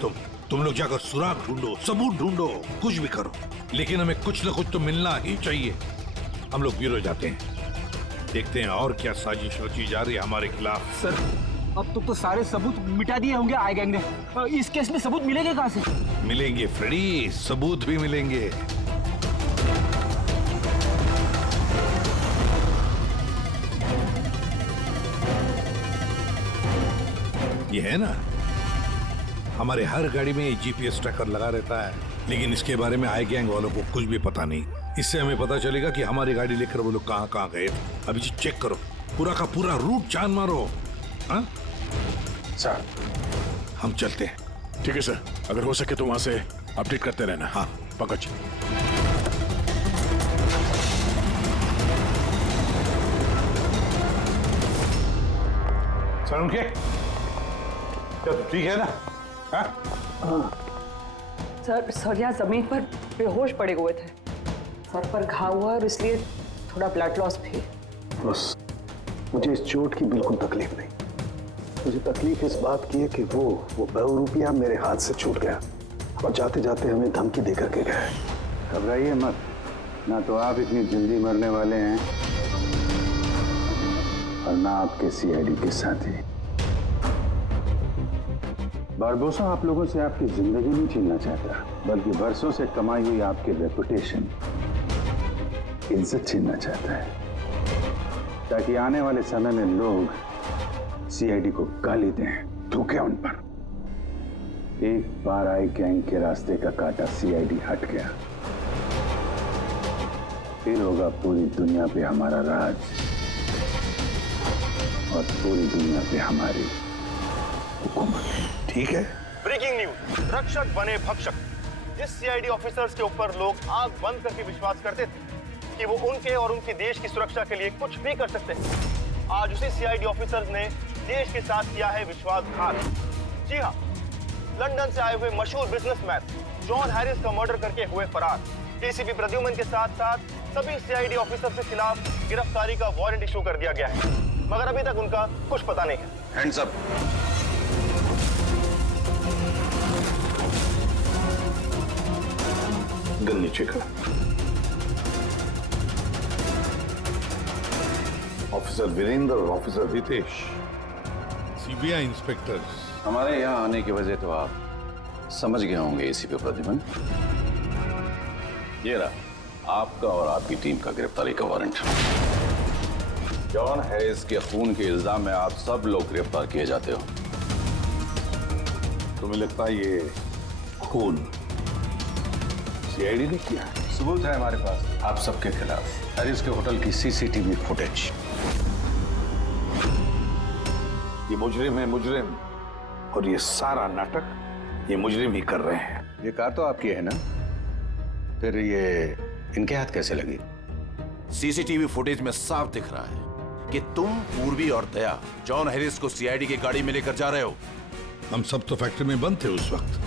तुम लोग जाकर सुराग ढूंढो, सबूत ढूंढो, कुछ भी करो, लेकिन हमें कुछ न कुछ तो मिलना ही चाहिए। हम लोग ब्यूरो जाते हैं, देखते हैं और क्या साजिश रची जा रही है हमारे खिलाफ। सर, अब तो सारे सबूत मिटा दिए होंगे आई गैंग ने। इस केस में सबूत मिलेंगे कहाँ से? मिलेंगे फ्रेडी, सबूत भी मिलेंगे। ये है ना, हमारे हर गाड़ी में जीपीएस ट्रैकर लगा रहता है, लेकिन इसके बारे में आई गैंग वालों को कुछ भी पता नहीं। इससे हमें पता चलेगा कि हमारी गाड़ी लेकर वो लोग कहाँ कहाँ गए। अभी जी चेक करो, पूरा का पूरा रूट जान मारो। हाँ सर, हम चलते हैं। ठीक है सर, अगर हो सके तो वहां से अपडेट करते रहना। हाँ पंकज। सर, उनके ठीक है ना? हाँ। सर यहाँ जमीन पर बेहोश पड़े हुए थे, सर पर घाव हुआ और इसलिए थोड़ा ब्लड लॉस भी। बस मुझे इस चोट की बिल्कुल तकलीफ नहीं। मुझे तकलीफ इस बात की है कि वो बहुरूपिया मेरे हाथ से छूट गया और जाते जाते हमें धमकी देकर के गया। घबराइए मत, ना तो आप इतनी जल्दी मरने वाले हैं और ना आपके सीआईडी के साथी। बारबोसा आप लोगों से आपकी जिंदगी नहीं छीनना चाहता, बल्कि बरसों से कमाई हुई आपकी रेपुटेशन, इज्जत छीनना चाहता है, ताकि आने वाले समय में लोग सीआईडी को गाली दें, थूकें उन पर। एक बार आई गैंग के रास्ते का कांटा सीआईडी हट गया, फिर होगा पूरी दुनिया पे हमारा राज और पूरी दुनिया पे हमारी हुकूमत। ठीक है। ब्रेकिंग न्यूज, रक्षक बने भक्षक। जिस सीआईडी ऑफिसर्स के ऊपर लोग आंख बंद करके विश्वास करते थे कि वो उनके और उनके देश की सुरक्षा के लिए कुछ भी कर सकते हैं, आज उसी सीआईडी ऑफिसर्स ने देश के साथ किया है विश्वासघात। जी हाँ, लंदन से आए हुए मशहूर बिजनेसमैन जॉन हैरिस का मर्डर करके हुए फरार एसीपी प्रद्युमन के साथ साथ सभी सीआईडी ऑफिसर्स के खिलाफ गिरफ्तारी का वारंट इशू कर दिया गया है, मगर अभी तक उनका कुछ पता नहीं है। Hands up. गन नीचे कर। ऑफिसर वीरेंद्र और ऑफिसर रितेश, सीबीआई इंस्पेक्टर। हमारे यहाँ आने की वजह तो आप समझ गए होंगे एसीपी प्रद्युमन। ये रहा आपका और आपकी टीम का गिरफ्तारी का वारंट। जॉन हैरिस के खून के इल्जाम में आप सब लोग गिरफ्तार किए जाते हो। तुम्हें लगता है ये खून सीआईडी ने किया है? सबूत है हमारे पास आप सबके खिलाफ। हैरिस के होटल की सीसीटीवी फुटेज। ये मुजरिम है, मुजरिम, और ये सारा नाटक ये मुजरिम ही कर रहे हैं। ये कार तो आपकी है ना, फिर ये इनके हाथ कैसे लगी? सीसीटीवी फुटेज में साफ दिख रहा है कि तुम, पूर्वी और दया जॉन हैरिस को सीआईडी की गाड़ी में लेकर जा रहे हो। हम सब तो फैक्ट्री में बंद थे उस वक्त।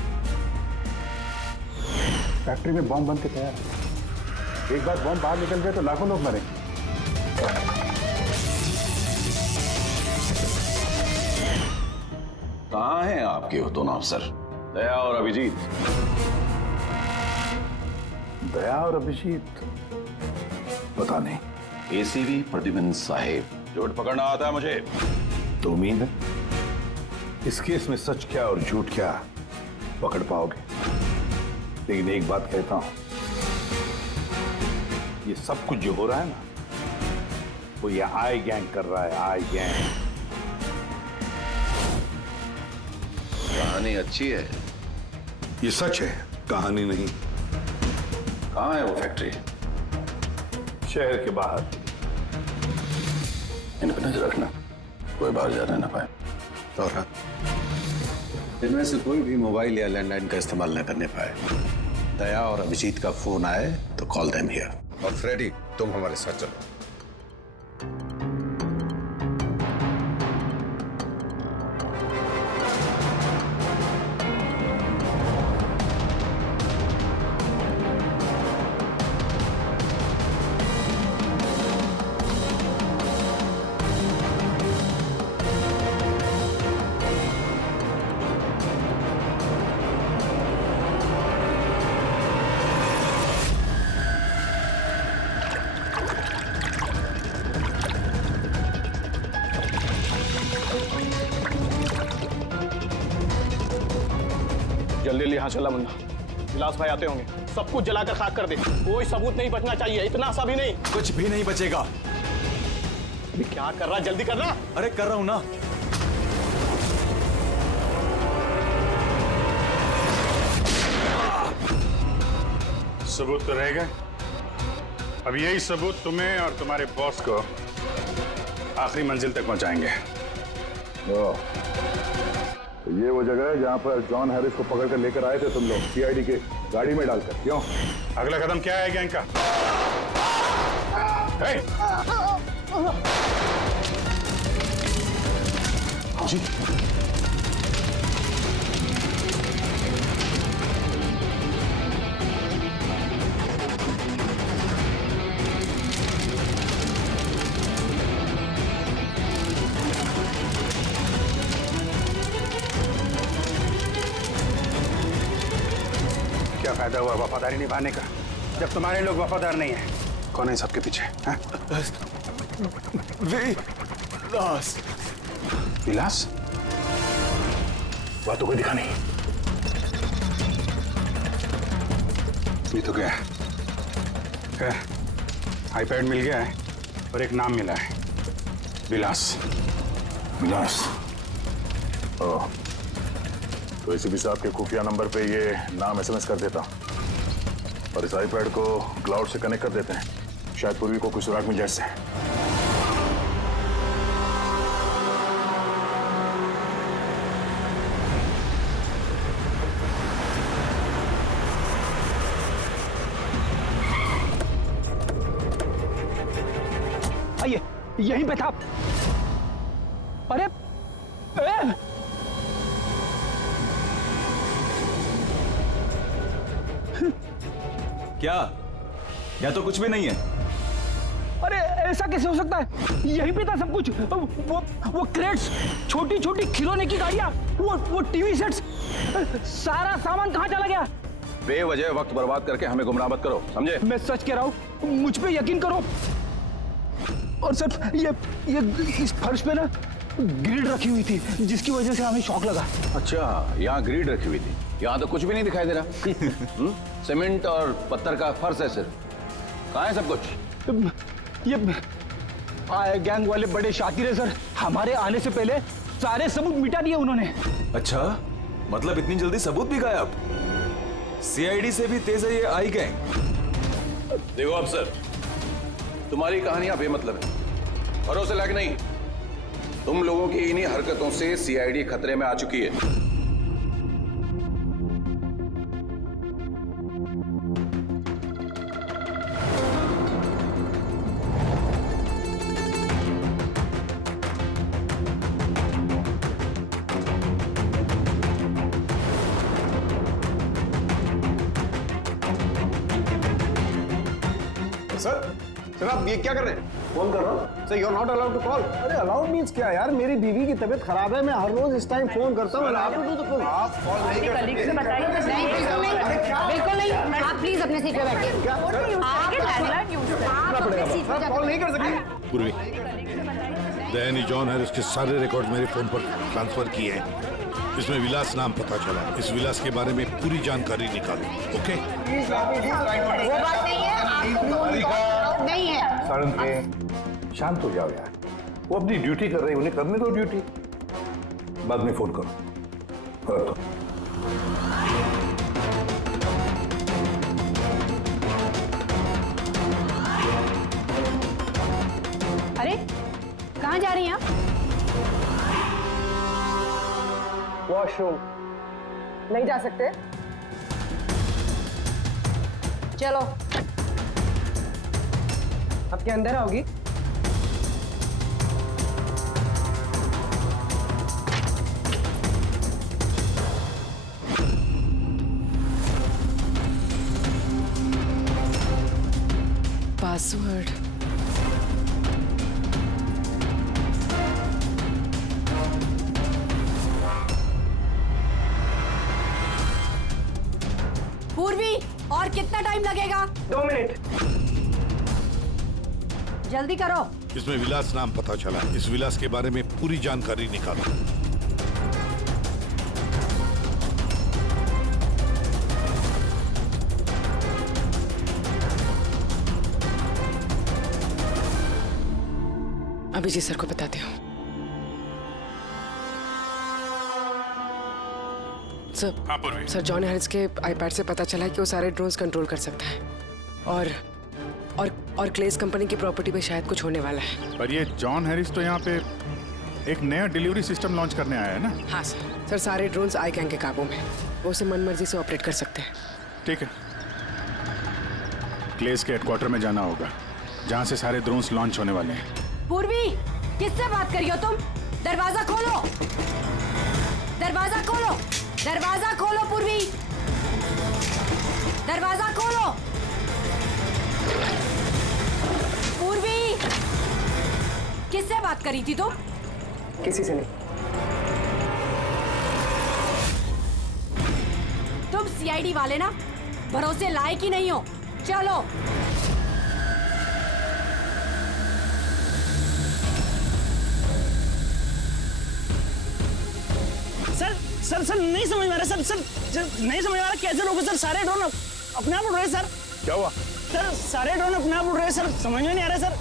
फैक्ट्री में बॉम्ब बन के तैयार है। एक बार बॉम्ब बाहर निकल गए तो लाखों लोग मरे। कहाँ हैं आपके वो दोनों अफसर, दया और अभिजीत? दया और अभिजीत पता नहीं। एसीपी प्रद्युमन साहेब, झूठ पकड़ना आता है मुझे। तो उम्मीद है इस केस में सच क्या और झूठ क्या पकड़ पाओगे। लेकिन एक बात कहता हूं, ये सब कुछ जो हो रहा है ना, वो ये आई गैंग कर रहा है। आई गैंग। कहानी अच्छी है, ये सच है, कहानी नहीं। कहाँ है वो फैक्ट्री? शहर के बाहर। इन पर नजर रखना, कोई बाहर जाने ना पाए। और हाँ, इनमें से कोई भी मोबाइल या लैंडलाइन का इस्तेमाल न करने पाए। दया और अभिजीत का फोन आए तो कॉल देम हियर। और फ्रेडी, तुम हमारे साथ चलो। जल्दी यहाँ चला मुन्ना, विलास भाई आते होंगे। सब कुछ जलाकर खाक कर दे, कोई सबूत नहीं बचना चाहिए। इतना सा भी नहीं। कुछ भी नहीं बचेगा। अभी क्या कर रहा, जल्दी करना। अरे कर रहा हूं ना। सबूत तो रहेगा। अब यही सबूत तुम्हें और तुम्हारे बॉस को आखिरी मंजिल तक पहुंचाएंगे। तो ये वो जगह है जहां पर जॉन हैरिस को पकड़ कर लेकर आए थे तुम लोग, सीआईडी के गाड़ी में डालकर। क्यों? अगला कदम क्या है गैंग का? जी क्या फायदा हुआ वफादारी निभाने का जब तुम्हारे लोग वफादार नहीं है? कौन है सबके पीछे? विलास। विलास? वह तो कोई दिखा नहीं। ये तो क्या है? आईपैड मिल गया है और एक नाम मिला है, विलास। विलास? ओह, तो एसीपी साहब के खुफिया नंबर पे ये नाम एसएमएस कर देता और इस आईपैड को क्लाउड से कनेक्ट कर देते हैं। शायद पूर्वी को कुछ सुराग मिल जाए इससे। आइए, यहीं पे था। अरे क्या? या तो कुछ भी नहीं है। अरे ऐसा कैसे हो सकता है? यहीं पे था सब कुछ। वो क्रेट्स, छोटी छोटी खिलौने की गाड़ियां, वो टीवी सेट्स, सारा सामान कहाँ चला गया? बेवजह वक्त बर्बाद करके हमें गुमराह मत करो, समझे? मैं सच कह रहा हूँ, मुझ पे यकीन करो। और सर ये इस फर्श पे ना ग्रिड रखी हुई थी जिसकी वजह से हमें शॉक लगा। अच्छा, यहाँ ग्रिड रखी हुई थी, यहाँ तो कुछ भी नहीं दिखाई दे रहा। सीमेंट और पत्थर का फर्श है सिर्फ। कहाँ है सब कुछ? ये गैंग वाले बड़े शातिर है सर, हमारे आने से पहले सारे सबूत मिटा दिए उन्होंने। अच्छा, मतलब इतनी जल्दी सबूत भी गायब? सीआईडी से भी तेज है ये आई गैंग। देखो अफसर, तुम्हारी कहानियां बेमतलब है, भरोसे लायक नहीं। तुम लोगों की इन्हीं हरकतों से सीआईडी खतरे में आ चुकी है। सर आप ये क्या कर रहे हैं? फोन कर रहा हूँ sir. You are not allowed to call. अरे अलाउड मींस क्या यार? मेरी बीवी की तबीयत खराब है, मैं हर रोज इस टाइम फोन करता हूँ। आप कॉल नहीं कर सकते। बिल्कुल नहीं, आप प्लीज अपने सीट पे बैठिए। कॉल नहीं कर सकते। पूर्वी, दैनी जॉन हैरिस के सारे रिकॉर्ड मेरे फोन पर ट्रांसफर किए हैं। इसमें विलास नाम पता चला। इस विलास के बारे में पूरी जानकारी निकालो। ओके? वो बात नहीं है, आप नहीं है। सारंग के शांत हो जाओ यार, वो अपनी ड्यूटी कर रहे हैं, उन्हें करने दो ड्यूटी। बाद में फोन करो। कर दो। अरे कहाँ जा रही हैं आप? वॉशरूम। नहीं जा सकते? चलो, अब क्या अंदर आओगी? पासवर्ड। पूर्वी, और कितना टाइम लगेगा? 2 मिनट। जल्दी करो। इसमें विलास नाम पता चला। इस विलास के बारे में पूरी जानकारी निकालो। अभिजीत सर को बताते हो। सर जॉन हैरिस के आईपैड से पता चला है कि वो सारे ड्रोन्स कंट्रोल कर सकता है और क्लेस कंपनी की प्रॉपर्टी पे शायद कुछ होने वाला है। पर ये जॉन हैरिस तो यहाँ पे एक नया डिलीवरी सिस्टम लॉन्च करने आया है ना? हाँ सर सारे ड्रोन्स आई गैंग के काबू में, वो उसे मनमर्जी से ऑपरेट कर सकते हैं। ठीक है, क्लेस के हेडक्वार्टर में जाना होगा जहाँ से सारे ड्रोन्स लॉन्च होने वाले हैं। पूर्वी, किससे बात कर रही हो तुम? दरवाजा खोलो, दरवाजा खोलो, दरवाजा खोलो पूर्वी, दरवाजा खोलो। पूर्वी, किससे बात करी थी तुम? किसी से नहीं। तुम सीआईडी वाले ना भरोसे लायक ही नहीं हो। चलो। सर नहीं समझ में आ रहा। सर नहीं समझ में आ रहा, कैसे रोको सर? सारे ड्रोन अपने आप उड़ रहे सर। क्या हुआ? सर सारे ड्रोन अपने आप उड़ रहे सर, समझ में नहीं आ रहा सर।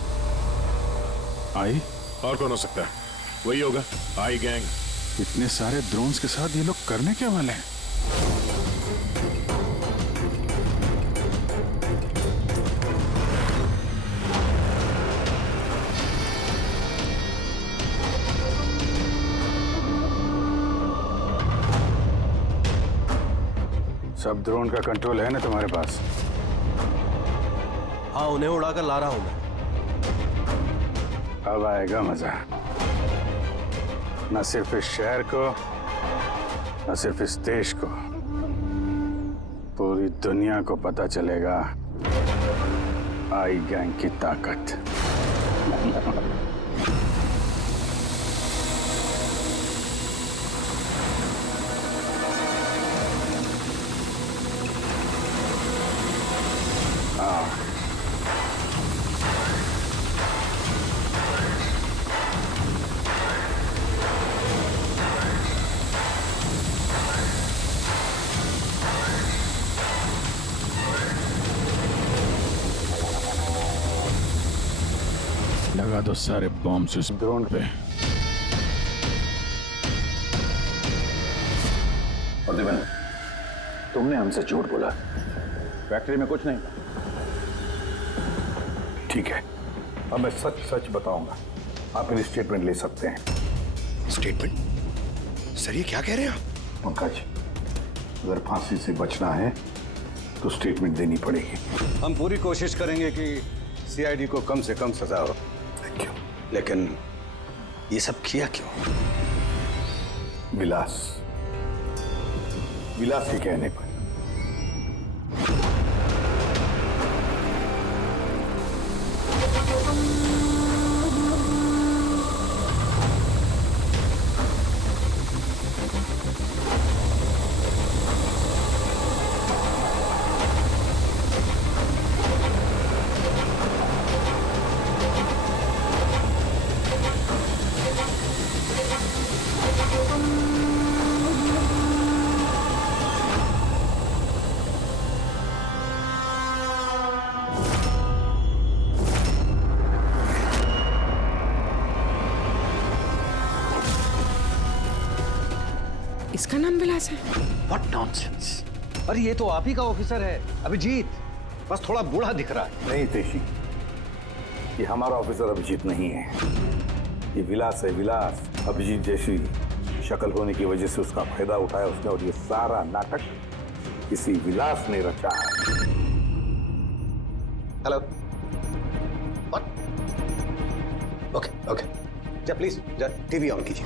आई? और कौन हो सकता है? वही होगा, आई गैंग। इतने सारे ड्रोन्स के साथ ये लोग करने क्या वाले हैं? सब ड्रोन का कंट्रोल है ना तुम्हारे पास? हाँ, उन्हें उड़ाकर ला रहा हूं मैं। अब आएगा मजा। न सिर्फ इस शहर को, न सिर्फ इस देश को, पूरी दुनिया को पता चलेगा आई गैंग की ताकत। लगा दो सारे बॉम्ब इस ड्रोन पे। और देवन, तुमने हमसे झूठ बोला, फैक्ट्री में कुछ नहीं। ठीक है, अब मैं सच सच बताऊंगा। आप मेरी स्टेटमेंट ले सकते हैं। स्टेटमेंट? सर ये क्या कह रहे हैं आप? पंकज, अगर फांसी से बचना है तो स्टेटमेंट देनी पड़ेगी। हम पूरी कोशिश करेंगे कि सीआईडी को कम से कम सजा हो। क्यों? लेकिन ये सब किया क्यों? विलास के कहने पर। इसका नाम विलास है? What nonsense! अरे ये तो आप ही का ऑफिसर है, अभिजीत। बस थोड़ा बूढ़ा दिख रहा है। नहीं तेशी, ये हमारा ऑफिसर अभिजीत नहीं है, ये विलास है। विलास अभिजीत जैसी शक्ल होने की वजह से उसका फायदा उठाया उसने, और ये सारा नाटक इसी विलास ने रचा है। हेलो। ओके जा प्लीज, जा टीवी ऑन कीजिए।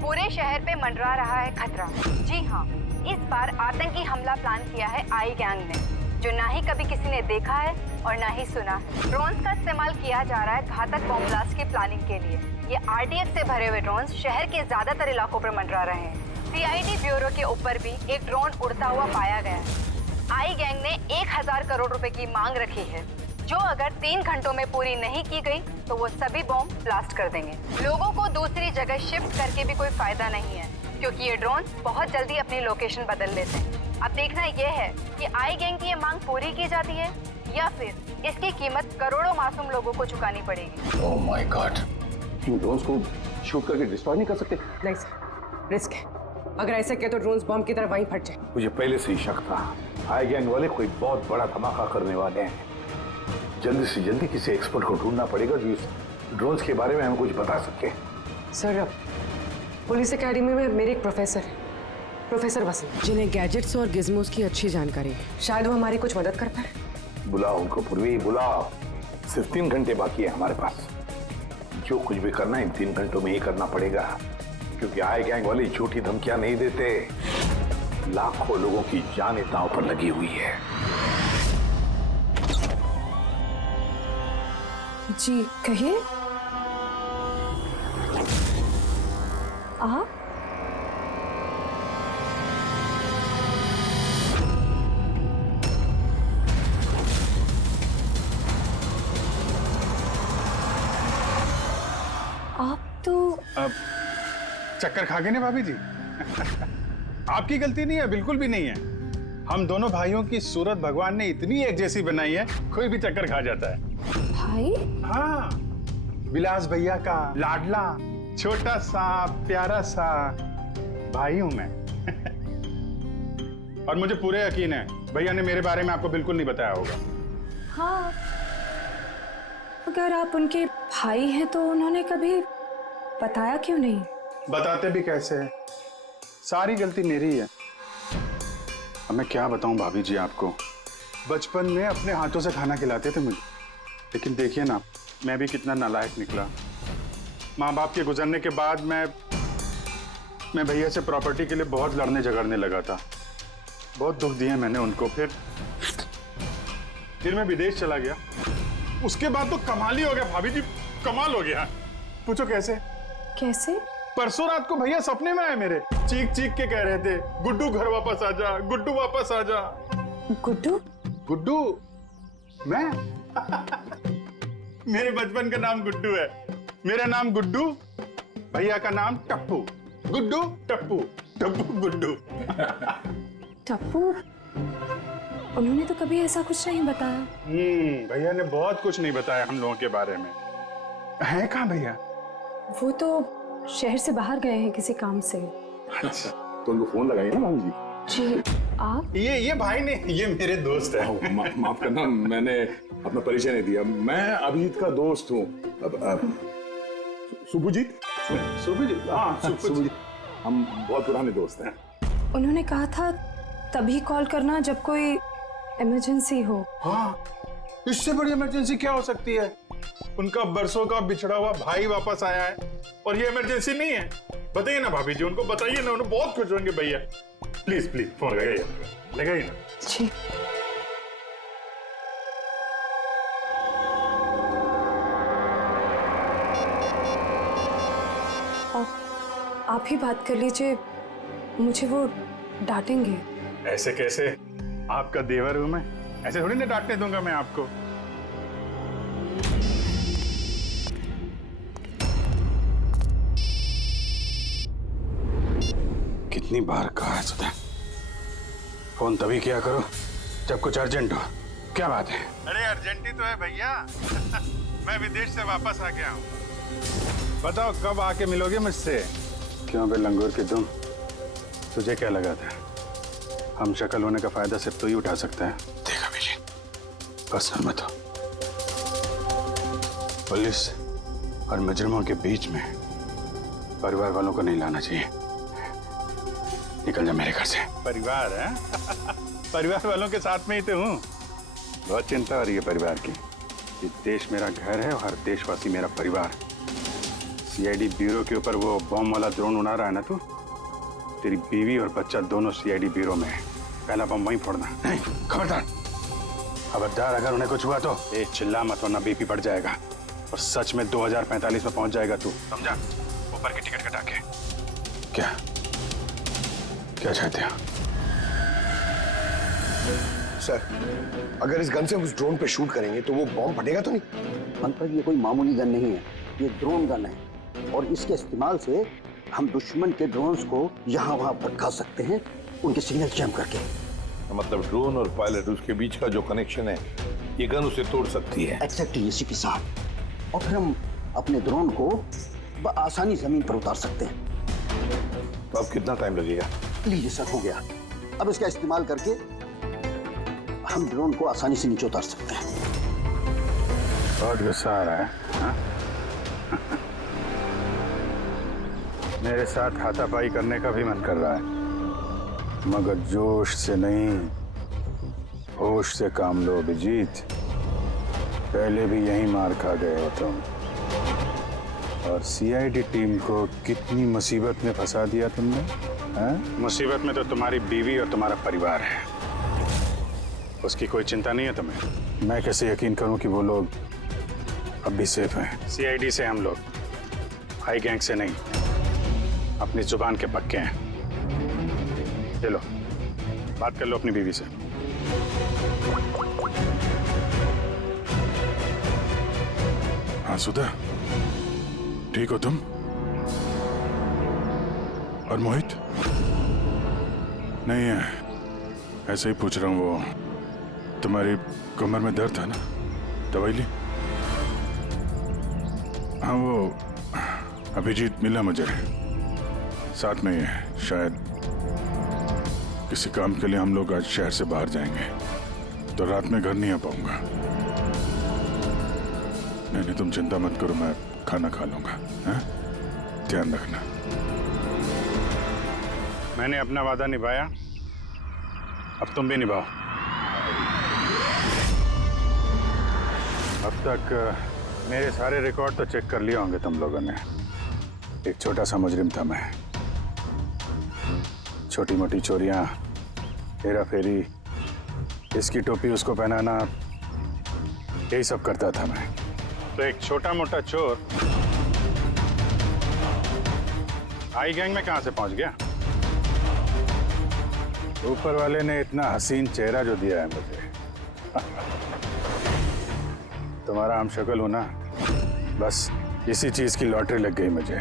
पूरे शहर पे मंडरा रहा है खतरा। जी हाँ, इस बार आतंकी हमला प्लान किया है आई गैंग ने, जो ना ही कभी किसी ने देखा है और ना ही सुना है। ड्रोन्स का इस्तेमाल किया जा रहा है घातक बॉम्ब ब्लास्ट की प्लानिंग के लिए। ये आरडीएक्स से भरे हुए ड्रोन्स शहर के ज्यादातर इलाकों पर मंडरा रहे हैं। सीआईडी ब्यूरो के ऊपर भी एक ड्रोन उड़ता हुआ पाया गया है। आई गैंग ने 1000 करोड़ रुपए की मांग रखी है, जो अगर 3 घंटों में पूरी नहीं की गई तो वो सभी बॉम्ब ब्लास्ट कर देंगे। लोगों को दूसरी जगह शिफ्ट करके भी कोई फायदा नहीं है, क्योंकि ये ड्रोन बहुत जल्दी अपनी लोकेशन बदल लेते हैं। अब देखना ये है कि आई गैंग की ये मांग पूरी की जाती है या फिर इसकी कीमत करोड़ों मासूम लोगों को चुकानी पड़ेगी। Oh my God, in drones को शूट करके डिस्ट्रॉय नहीं कर सकते? नहीं सर, रिस्क है। अगर ऐसे किया तो ड्रोन्स बॉम्ब की तरह वहीं फट जाए। मुझे पहले से ही शक था, आई गैंग वाले कोई बहुत बड़ा धमाका करने वाले हैं। जल्दी से जल्दी किसी एक्सपर्ट को ढूंढना पड़ेगा जो इस ड्रोन्स के बारे में हमें कुछ बता सके। सर, पुलिस एकेडमी में मेरे एक प्रोफेसर है, प्रोफेसर वसीम, जिन्हें गैजेट्स और गिज़मोस की अच्छी जानकारी है। शायद वो हमारी कुछ मदद कर पाए। बुलाओ उनको पूर्वी, बुलाओ। सिर्फ 3 घंटे बाकी है हमारे पास। जो कुछ भी करना है इन 3 घंटों में ही करना पड़ेगा, क्योंकि आई गैंग वाले झूठी धमकियां नहीं देते। लाखों लोगों की जान दांव पर लगी हुई है। जी कहिए। आप? आप तो चक्कर खा गए ना भाभी जी? आपकी गलती नहीं है, बिल्कुल भी नहीं है। हम दोनों भाइयों की सूरत भगवान ने इतनी एक जैसी बनाई है, कोई भी चक्कर खा जाता है। भाई? हाँ, विलास भैया का लाडला छोटा सा प्यारा सा भाई हूं मैं। और मुझे पूरे यकीन है भैया ने मेरे बारे में आपको बिल्कुल नहीं बताया होगा। हाँ, अगर आप उनके भाई हैं तो उन्होंने कभी बताया क्यों नहीं? बताते भी कैसे है, सारी गलती मेरी है। अब मैं क्या बताऊं भाभी जी आपको, बचपन में अपने हाथों से खाना खिलाते थे मुझे, लेकिन देखिए ना मैं भी कितना नालायक निकला। माँ बाप के गुजरने के बाद मैं भैया से प्रॉपर्टी के लिए बहुत लड़ने झगड़ने लगा था। बहुत दुख दिए मैंने उनको। फिर मैं विदेश चला गया। उसके बाद तो कमाल ही हो गया भाभी जी, कमाल हो गया। पूछो कैसे? कैसे? परसों रात को भैया सपने में आए मेरे, चीख चीख के कह रहे थे, गुड्डू घर वापस आ जा, गुड्डू वापस आ जा। गुड्डू? गुड्डू? मैं? मेरे बचपन का नाम गुड्डू है। मेरा नाम गुड्डू, भैया का नाम टप्पू। गुड्डू टप्पू, टप्पू गुड्डू। टप्पू? उन्होंने तो कभी ऐसा कुछ नहीं बताया। भैया ने बहुत कुछ नहीं बताया हम लोगों के बारे में। हैं कहाँ भैया? वो तो शहर से बाहर गए हैं किसी काम से। अच्छा, तो उनको फोन लगाइए ना मामी जी। जी आप? ये भाई ने, ये मेरे दोस्त है। माफ करना, मैंने अपना परिचय नहीं दिया। मैं अभिजीत का दोस्त हूँ। सुभजीत? सुभजीत, हाँ सुभजीत। हम बहुत पुराने दोस्त हैं। उन्होंने कहा था तभी कॉल करना जब कोई इमरजेंसी हो। हाँ, इससे बड़ी इमरजेंसी क्या हो सकती है? उनका बरसों का बिछड़ा हुआ भाई वापस आया है और ये इमरजेंसी नहीं है। बताइए ना भाभी जी, उनको बताइए ना, उन्हें बहुत खुश होंगे भैया। प्लीज प्लीज फोन लगाइए ना। जी। आप ही बात कर लीजिए, मुझे वो डांटेंगे। ऐसे कैसे? आपका देवर हूं मैं, ऐसे थोड़ी ना डांटने दूंगा मैं आपको। कितनी बार कहा है सुधा, फोन तभी किया करो जब कुछ अर्जेंट हो। क्या बात है? अरे अर्जेंट ही तो है भैया। मैं विदेश से वापस आ गया हूँ। बताओ कब आके मिलोगे मुझसे? क्यों बे लंगूर के तुम, तुझे क्या लगा था हम शक्ल होने का फायदा सिर्फ तू ही उठा सकता है? देखा बिजी, पर्सनल मत हो। पुलिस और मुजरिमों के बीच में परिवार वालों को नहीं लाना चाहिए। निकल जा मेरे घर से। परिवार है? परिवार वालों के साथ में ही तो हूँ। बहुत चिंता हो रही है परिवार की। ये देश मेरा घर है और हर देशवासी मेरा परिवार। सीआईडी ब्यूरो के ऊपर वो बॉम्ब वाला ड्रोन उड़ा रहा है ना तू, तेरी बीवी और बच्चा दोनों सीआईडी ब्यूरो में है। पहला बम वहीं फोड़ना। नहीं, खबरदार खबरदार, अगर उन्हें कुछ हुआ तो चिल्ला मत, वरना बीपी बढ़ जाएगा और सच में 2045 में पहुंच जाएगा तू, समझा? ऊपर की टिकट कटा के। क्या क्या चाहते हो? सर, अगर इस गन से उस ड्रोन पे शूट करेंगे तो वो बॉम्ब फटेगा तो नहीं? पर ये कोई मामूली गन नहीं है, ये ड्रोन गन है और इसके इस्तेमाल से हम दुश्मन के ड्रोन्स को यहाँ वहाँ भटका सकते हैं, उनके सिग्नल जैम करके। मतलब ड्रोन और पायलट, उसके बीच का जो कनेक्शन है, ये गन उसे तोड़ सकती है। एग्जैक्टली एसीपी साहब। और फिर हम अपने ड्रोन को आसानी जमीन पर उतार सकते हैं। तो अब कितना टाइम लगेगा? लीजिए सर, हो गया। अब इसका इस्तेमाल करके हम ड्रोन को आसानी से नीचे उतार सकते हैं। बहुत गुस्सा आ रहा है हा? मेरे साथ हाथापाई करने का भी मन कर रहा है, मगर जोश से नहीं, होश से काम लो अभिजीत। पहले भी यही मार खा गए हो तुम, और सीआईडी टीम को कितनी मुसीबत में फंसा दिया तुमने। मुसीबत में तो तुम्हारी बीवी और तुम्हारा परिवार है, उसकी कोई चिंता नहीं है तुम्हें। मैं कैसे यकीन करूं कि वो लोग अब भी सेफ हैं? सीआईडी से हम लोग, हाई गैंग से नहीं, अपनी जुबान के पक्के हैं। चलो बात कर लो अपनी बीवी से। हाँ सुधा, ठीक हो तुम? और मोहित? नहीं है, ऐसे ही पूछ रहा हूँ। वो तुम्हारी कमर में दर्द था ना, दवाई ली? हाँ, वो अभिजीत मिला मुझे, साथ में ही है। शायद किसी काम के लिए हम लोग आज शहर से बाहर जाएंगे, तो रात में घर नहीं आ पाऊंगा। नहीं, तुम चिंता मत करो, मैं खाना खा लूंगा। ध्यान रखना। मैंने अपना वादा निभाया, अब तुम भी निभाओ। अब तक मेरे सारे रिकॉर्ड तो चेक कर लिए होंगे तुम लोगों ने। एक छोटा सा मुजरिम था मैं, छोटी मोटी चोरियां, हेरा फेरी, इसकी टोपी उसको पहनाना, यही सब करता था मैं। तो एक छोटा मोटा चोर आई गैंग में कहां से पहुंच गया? ऊपर वाले ने इतना हसीन चेहरा जो दिया है मुझे। तुम्हारा हम शक्ल हो ना, बस इसी चीज की लॉटरी लग गई मुझे।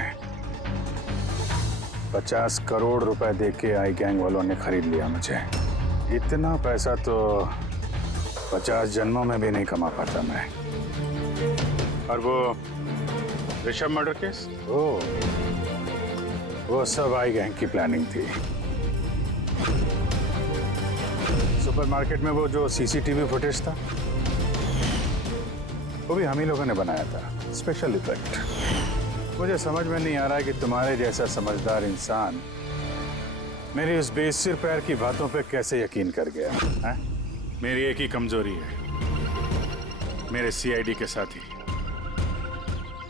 50 करोड़ रुपए देके आई गैंग वालों ने खरीद लिया मुझे। इतना पैसा तो 50 जन्मों में भी नहीं कमा पाता मैं। और वो ऋषभ मर्डर केस? ओह, वो सब आई गैंग की प्लानिंग थी। सुपरमार्केट में वो जो सीसीटीवी फुटेज था, वो भी हम ही लोगों ने बनाया था, स्पेशल इफेक्ट। मुझे समझ में नहीं आ रहा है कि तुम्हारे जैसा समझदार इंसान मेरी उस बेसिर पैर की बातों पे कैसे यकीन कर गया है? मेरी एक ही कमजोरी है, मेरे सीआईडी के साथी।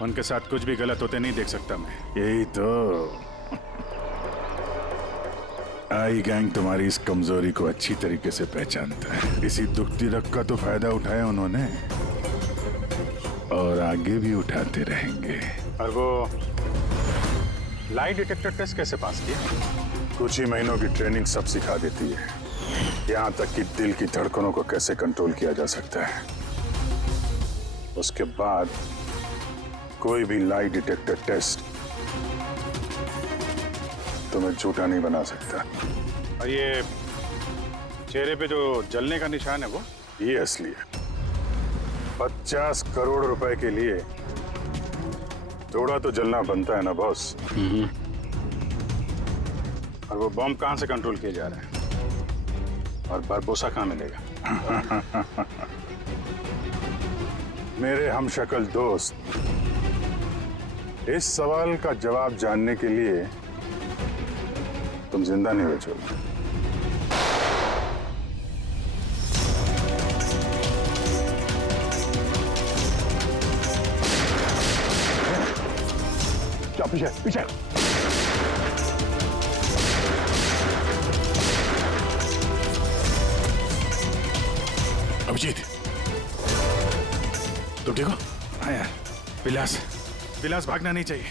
उनके साथ कुछ भी गलत होते नहीं देख सकता मैं। यही तो आई गैंग तुम्हारी इस कमजोरी को अच्छी तरीके से पहचानता है। इसी दुखती रग का तो फायदा उठाया उन्होंने और आगे भी उठाते रहेंगे। और वो लाई डिटेक्टर टेस्ट कैसे पास किया? कुछ ही महीनों की ट्रेनिंग सब सिखा देती है, यहाँ तक कि दिल की धड़कनों को कैसे कंट्रोल किया जा सकता है। उसके बाद कोई भी लाई डिटेक्टर टेस्ट तुम्हें झूठा नहीं बना सकता। और ये चेहरे पे जो जलने का निशान है वो ये असली है। 50 करोड़ रुपए के लिए थोड़ा तो जलना बनता है ना बॉस। और वो बॉम्ब कहां से कंट्रोल किया जा रहा है और बारबोसा कहां मिलेगा? मेरे हमशक्ल दोस्त, इस सवाल का जवाब जानने के लिए तुम जिंदा नहीं बचोगे। क्या पीछे पीछे? अभिजीत, तुम ठीक हो? हाँ यार, विलास भागना नहीं चाहिए।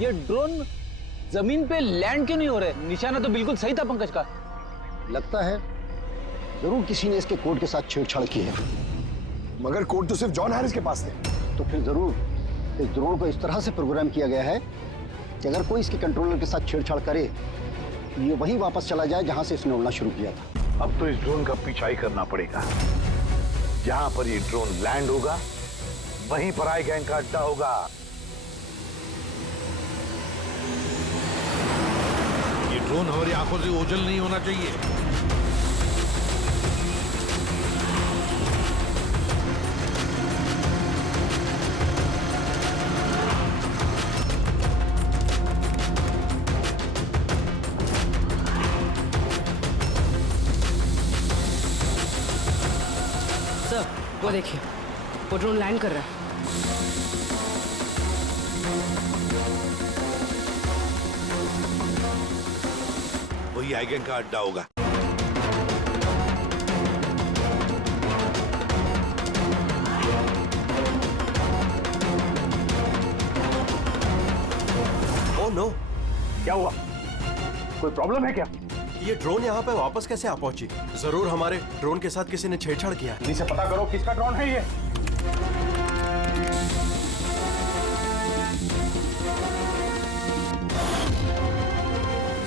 ये ड्रोन जमीन पे लैंड क्यों नहीं हो रहे? निशाना तो बिल्कुल सही था पंकज का। लगता है जरूर किसी ने इसके कोड के साथ छेड़छाड़ की है। मगर कोड तो सिर्फ जॉन हैरिस के पास थे। तो फिर जरूर इस ड्रोन को इस तरह से प्रोग्राम किया गया है कि अगर कोई इसके कंट्रोलर के साथ छेड़छाड़ करे तो ये वहीं वापस चला जाए जहां से इसने उड़ना शुरू किया था। अब तो इस ड्रोन का पीछा ही करना पड़ेगा। जहां पर ये ड्रोन लैंड होगा वहीं पर आई गैंग का अड्डा होगा। ये ड्रोन हमारी आंखों से ओझल नहीं होना चाहिए। सर, वो देखिए, वो ड्रोन लैंड कर रहा है। वही आई गैंग का अड्डा होगा। ओह नो, क्या हुआ? कोई प्रॉब्लम है क्या? ये ड्रोन यहाँ पे वापस कैसे आ पहुंची? जरूर हमारे ड्रोन के साथ किसी ने छेड़छाड़ किया है। इसे पता करो किसका ड्रोन है ये।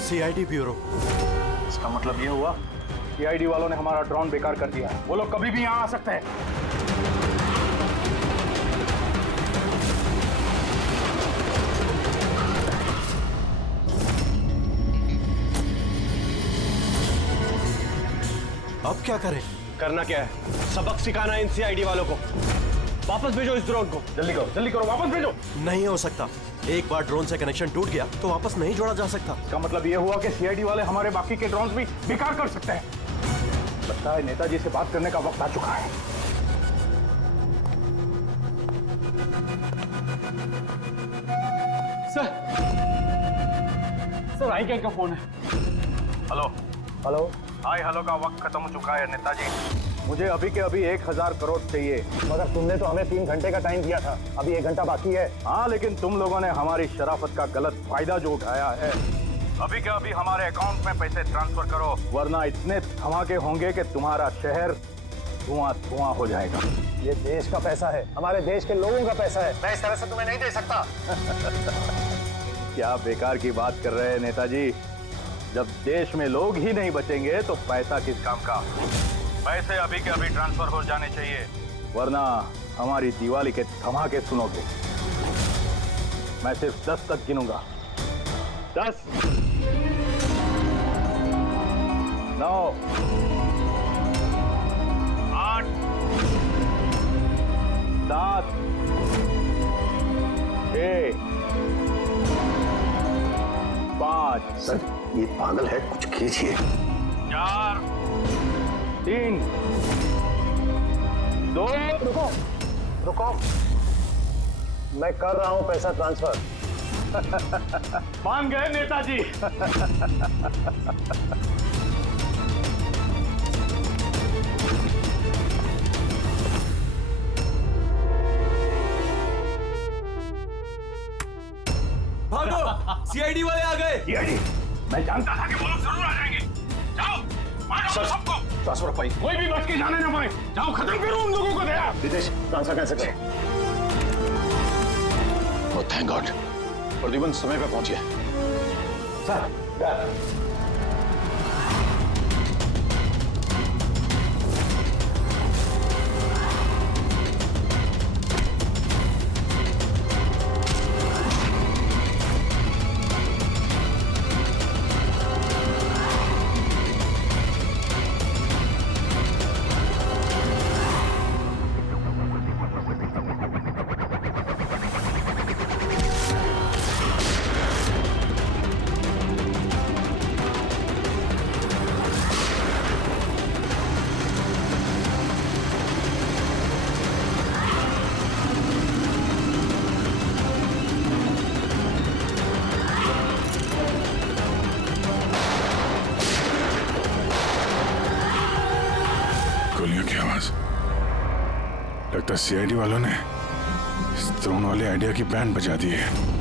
CID bureau. इसका मतलब ये हुआ सीआईडी वालों ने हमारा ड्रोन बेकार कर दिया। वो लोग कभी भी यहाँ आ सकते हैं। अब क्या करें? करना क्या है? सबक सिखाना इन सीआईडी वालों को। वापस भेजो इस ड्रोन को। जल्दी करो, वापस भेजो। नहीं हो सकता। एक बार ड्रोन से कनेक्शन टूट गया तो वापस नहीं जोड़ा जा सकता। इसका मतलब ये हुआ कि सीआईडी वाले हमारे बाकी के ड्रोन्स भी बेकार कर सकते हैं। लगता है नेताजी से बात करने का वक्त आ चुका है। सर आई गैंग का फोन है। हेलो। हेलो का वक्त खत्म हो चुका है नेताजी। मुझे अभी के अभी 1000 करोड़ चाहिए। मगर तुमने तो हमें 3 घंटे का टाइम दिया था, अभी 1 घंटा बाकी है। हाँ, लेकिन तुम लोगों ने हमारी शराफत का गलत फायदा जो उठाया है अभी के अभी हमारे अकाउंट में पैसे ट्रांसफर करो, वरना इतने धमाके होंगे कि तुम्हारा शहर धुआं धुआं हो जाएगा। ये देश का पैसा है, हमारे देश के लोगों का पैसा है। मैं इस तरह से तुम्हें नहीं दे सकता। क्या बेकार की बात कर रहे हैं नेताजी? जब देश में लोग ही नहीं बचेंगे तो पैसा किस काम का? पैसे अभी के अभी ट्रांसफर हो जाने चाहिए, वरना हमारी दिवाली के धमाके सुनोगे। मैं सिर्फ 10 तक गिनूंगा। 10, 9, 8, 7, 6, 5। सर ये पागल है, कुछ कीजिए। 4, 3, 2। रुको रुको, मैं कर रहा हूं पैसा ट्रांसफर। मान गए नेताजी। भागो, सीआईडी वाले आ गए। सीआईडी? मैं जानता था कि वो लोग जरूर आ जाएंगे। जाओ, मारो सबको। ट्रांसफर पाई, कोई भी बच के जाने ना पाए। जाओ, खत्म करो उन लोगों को। दया रितेश, ट्रांसफर कैसे करें? ओह थैंक गॉड, प्रद्युमन समय पे पहुंच गया। सर गोलियों की आवाज। लगता है सीआईडी वालों ने इस ड्रोन वाले आइडिया की बैंड बजा दी है।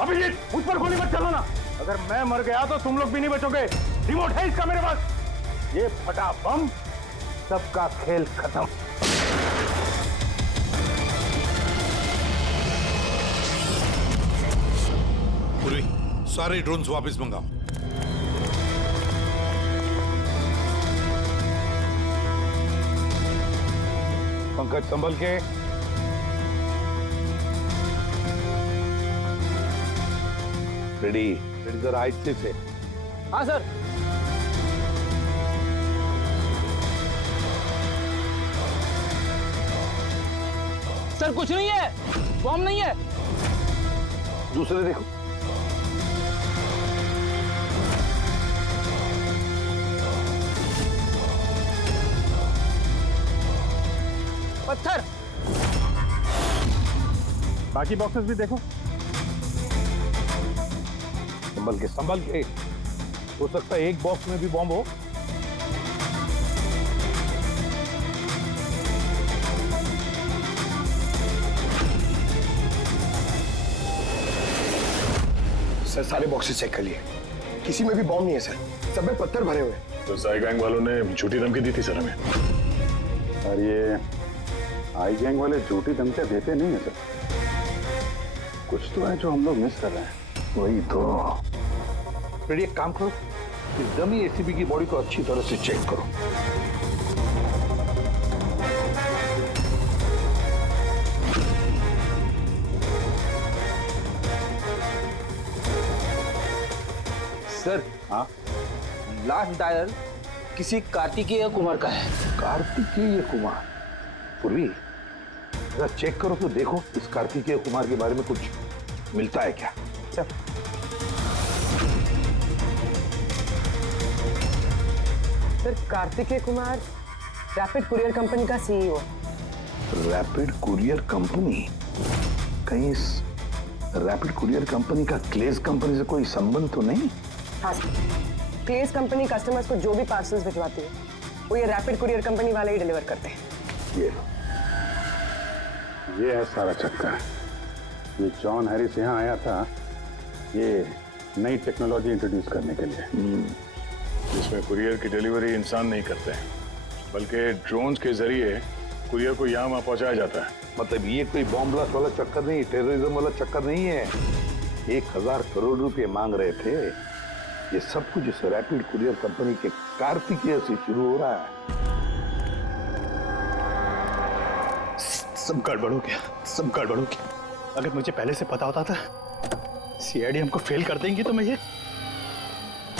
अभिजीत, मुझ पर गोली मत चलाना। अगर मैं मर गया तो तुम लोग भी नहीं बचोगे। रिमोट है इसका मेरे पास। ये फटा बम, सबका खेल खत्म। पूरी सारे ड्रोन्स वापस मंगाओ। पंकज संभल के। रेडी? रेडी सर, राइट से। हाँ सर। सर कुछ नहीं है, बॉम्ब नहीं है। दूसरे देखो। पत्थर। बाकी बॉक्सेस भी देखो। संभल के। हो सकता है एक बॉक्स में भी बॉम्ब हो। सर सारे बॉक्सेस चेक कर लिए, किसी में भी बॉम्ब नहीं है सर, सब में पत्थर भरे हुए हैं। तो साई गैंग वालों ने झूठी धमकी दी थी सर हमें। और ये आई गैंग वाले झूठी धमकियां देते नहीं है सर। कुछ तो है जो हम लोग मिस कर रहे हैं। वही तो। फिर एक काम करो, इस डमी एसीपी की बॉडी को अच्छी तरह से चेक करो। सर, हाँ, लास्ट डायल किसी कार्तिकेय कुमार का है। कार्तिकेय कुमार? पूर्वी, जरा चेक करो तो देखो इस कार्तिकेय कुमार के बारे में कुछ मिलता है क्या। Sir, Kartikeya Kumar rapid courier company का सीईओ। Rapid courier company? कहीं इस रैपिड कुरियर कंपनी का क्लेज कंपनी से कोई संबंध तो नहीं? हाँ सर, क्लेज कंपनी कस्टमर्स को जो भी पार्सल्स भिजवाती है वो ये रैपिड कुरियर कंपनी वाले ही डिलीवर करते हैं। ये है सारा चक्कर। ये जॉन हैरिस यहाँ आया था ये नई टेक्नोलॉजी इंट्रोड्यूस करने के लिए, जिसमें कुरियर की डिलीवरी इंसान नहीं करते हैं बल्कि ड्रोन्स के जरिए कुरियर को यहाँ वहाँ पहुँचाया जाता है। मतलब ये कोई बॉम्ब ब्लास्ट वाला चक्कर नहीं, टेररिज्म वाला चक्कर नहीं है। 1000 करोड़ रुपए मांग रहे थे। ये सब कुछ इस रैपिड कुरियर कंपनी के कार्तिकेय से शुरू हो रहा है। सब गड़बड़ हो गया, सब गड़बड़ हो गया। अगर मुझे पहले से पता होता था सीआईडी हमको फेल कर देंगी तो मैं ये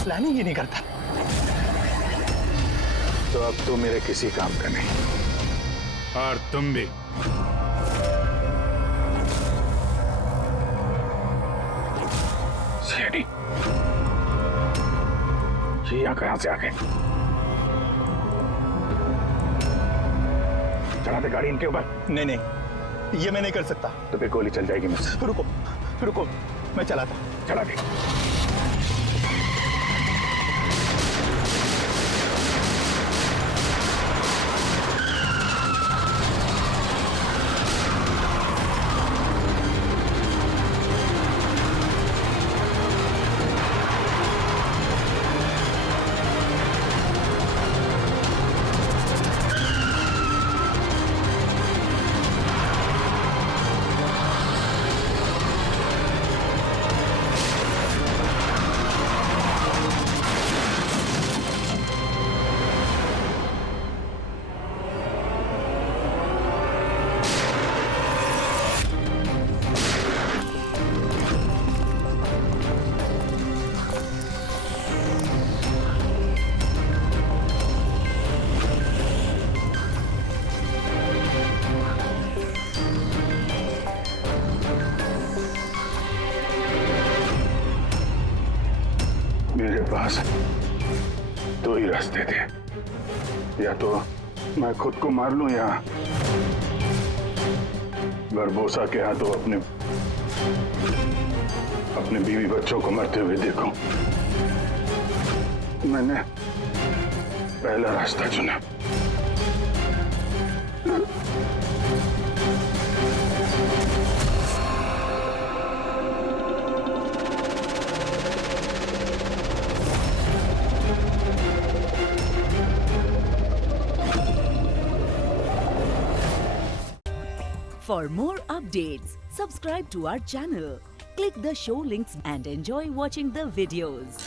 प्लानिंग ही नहीं करता। तो अब तो मेरे किसी काम का नहीं। और तुम भी। सीआईडी ये यहाँ कहाँ से आ गए? चला दे गाड़ी इनके ऊपर। नहीं नहीं, ये मैं नहीं कर सकता। तो फिर गोली चल जाएगी मुझसे। रुको रुको, मैं चलाता। चला दे। मेरे पास दो ही रास्ते थे, या तो मैं खुद को मार लूं या बरबोसा के हाथों अपने बीवी बच्चों को मरते हुए देखूं। मैंने पहला रास्ता चुना। For more updates, subscribe to our channel, click the show links and enjoy watching the videos.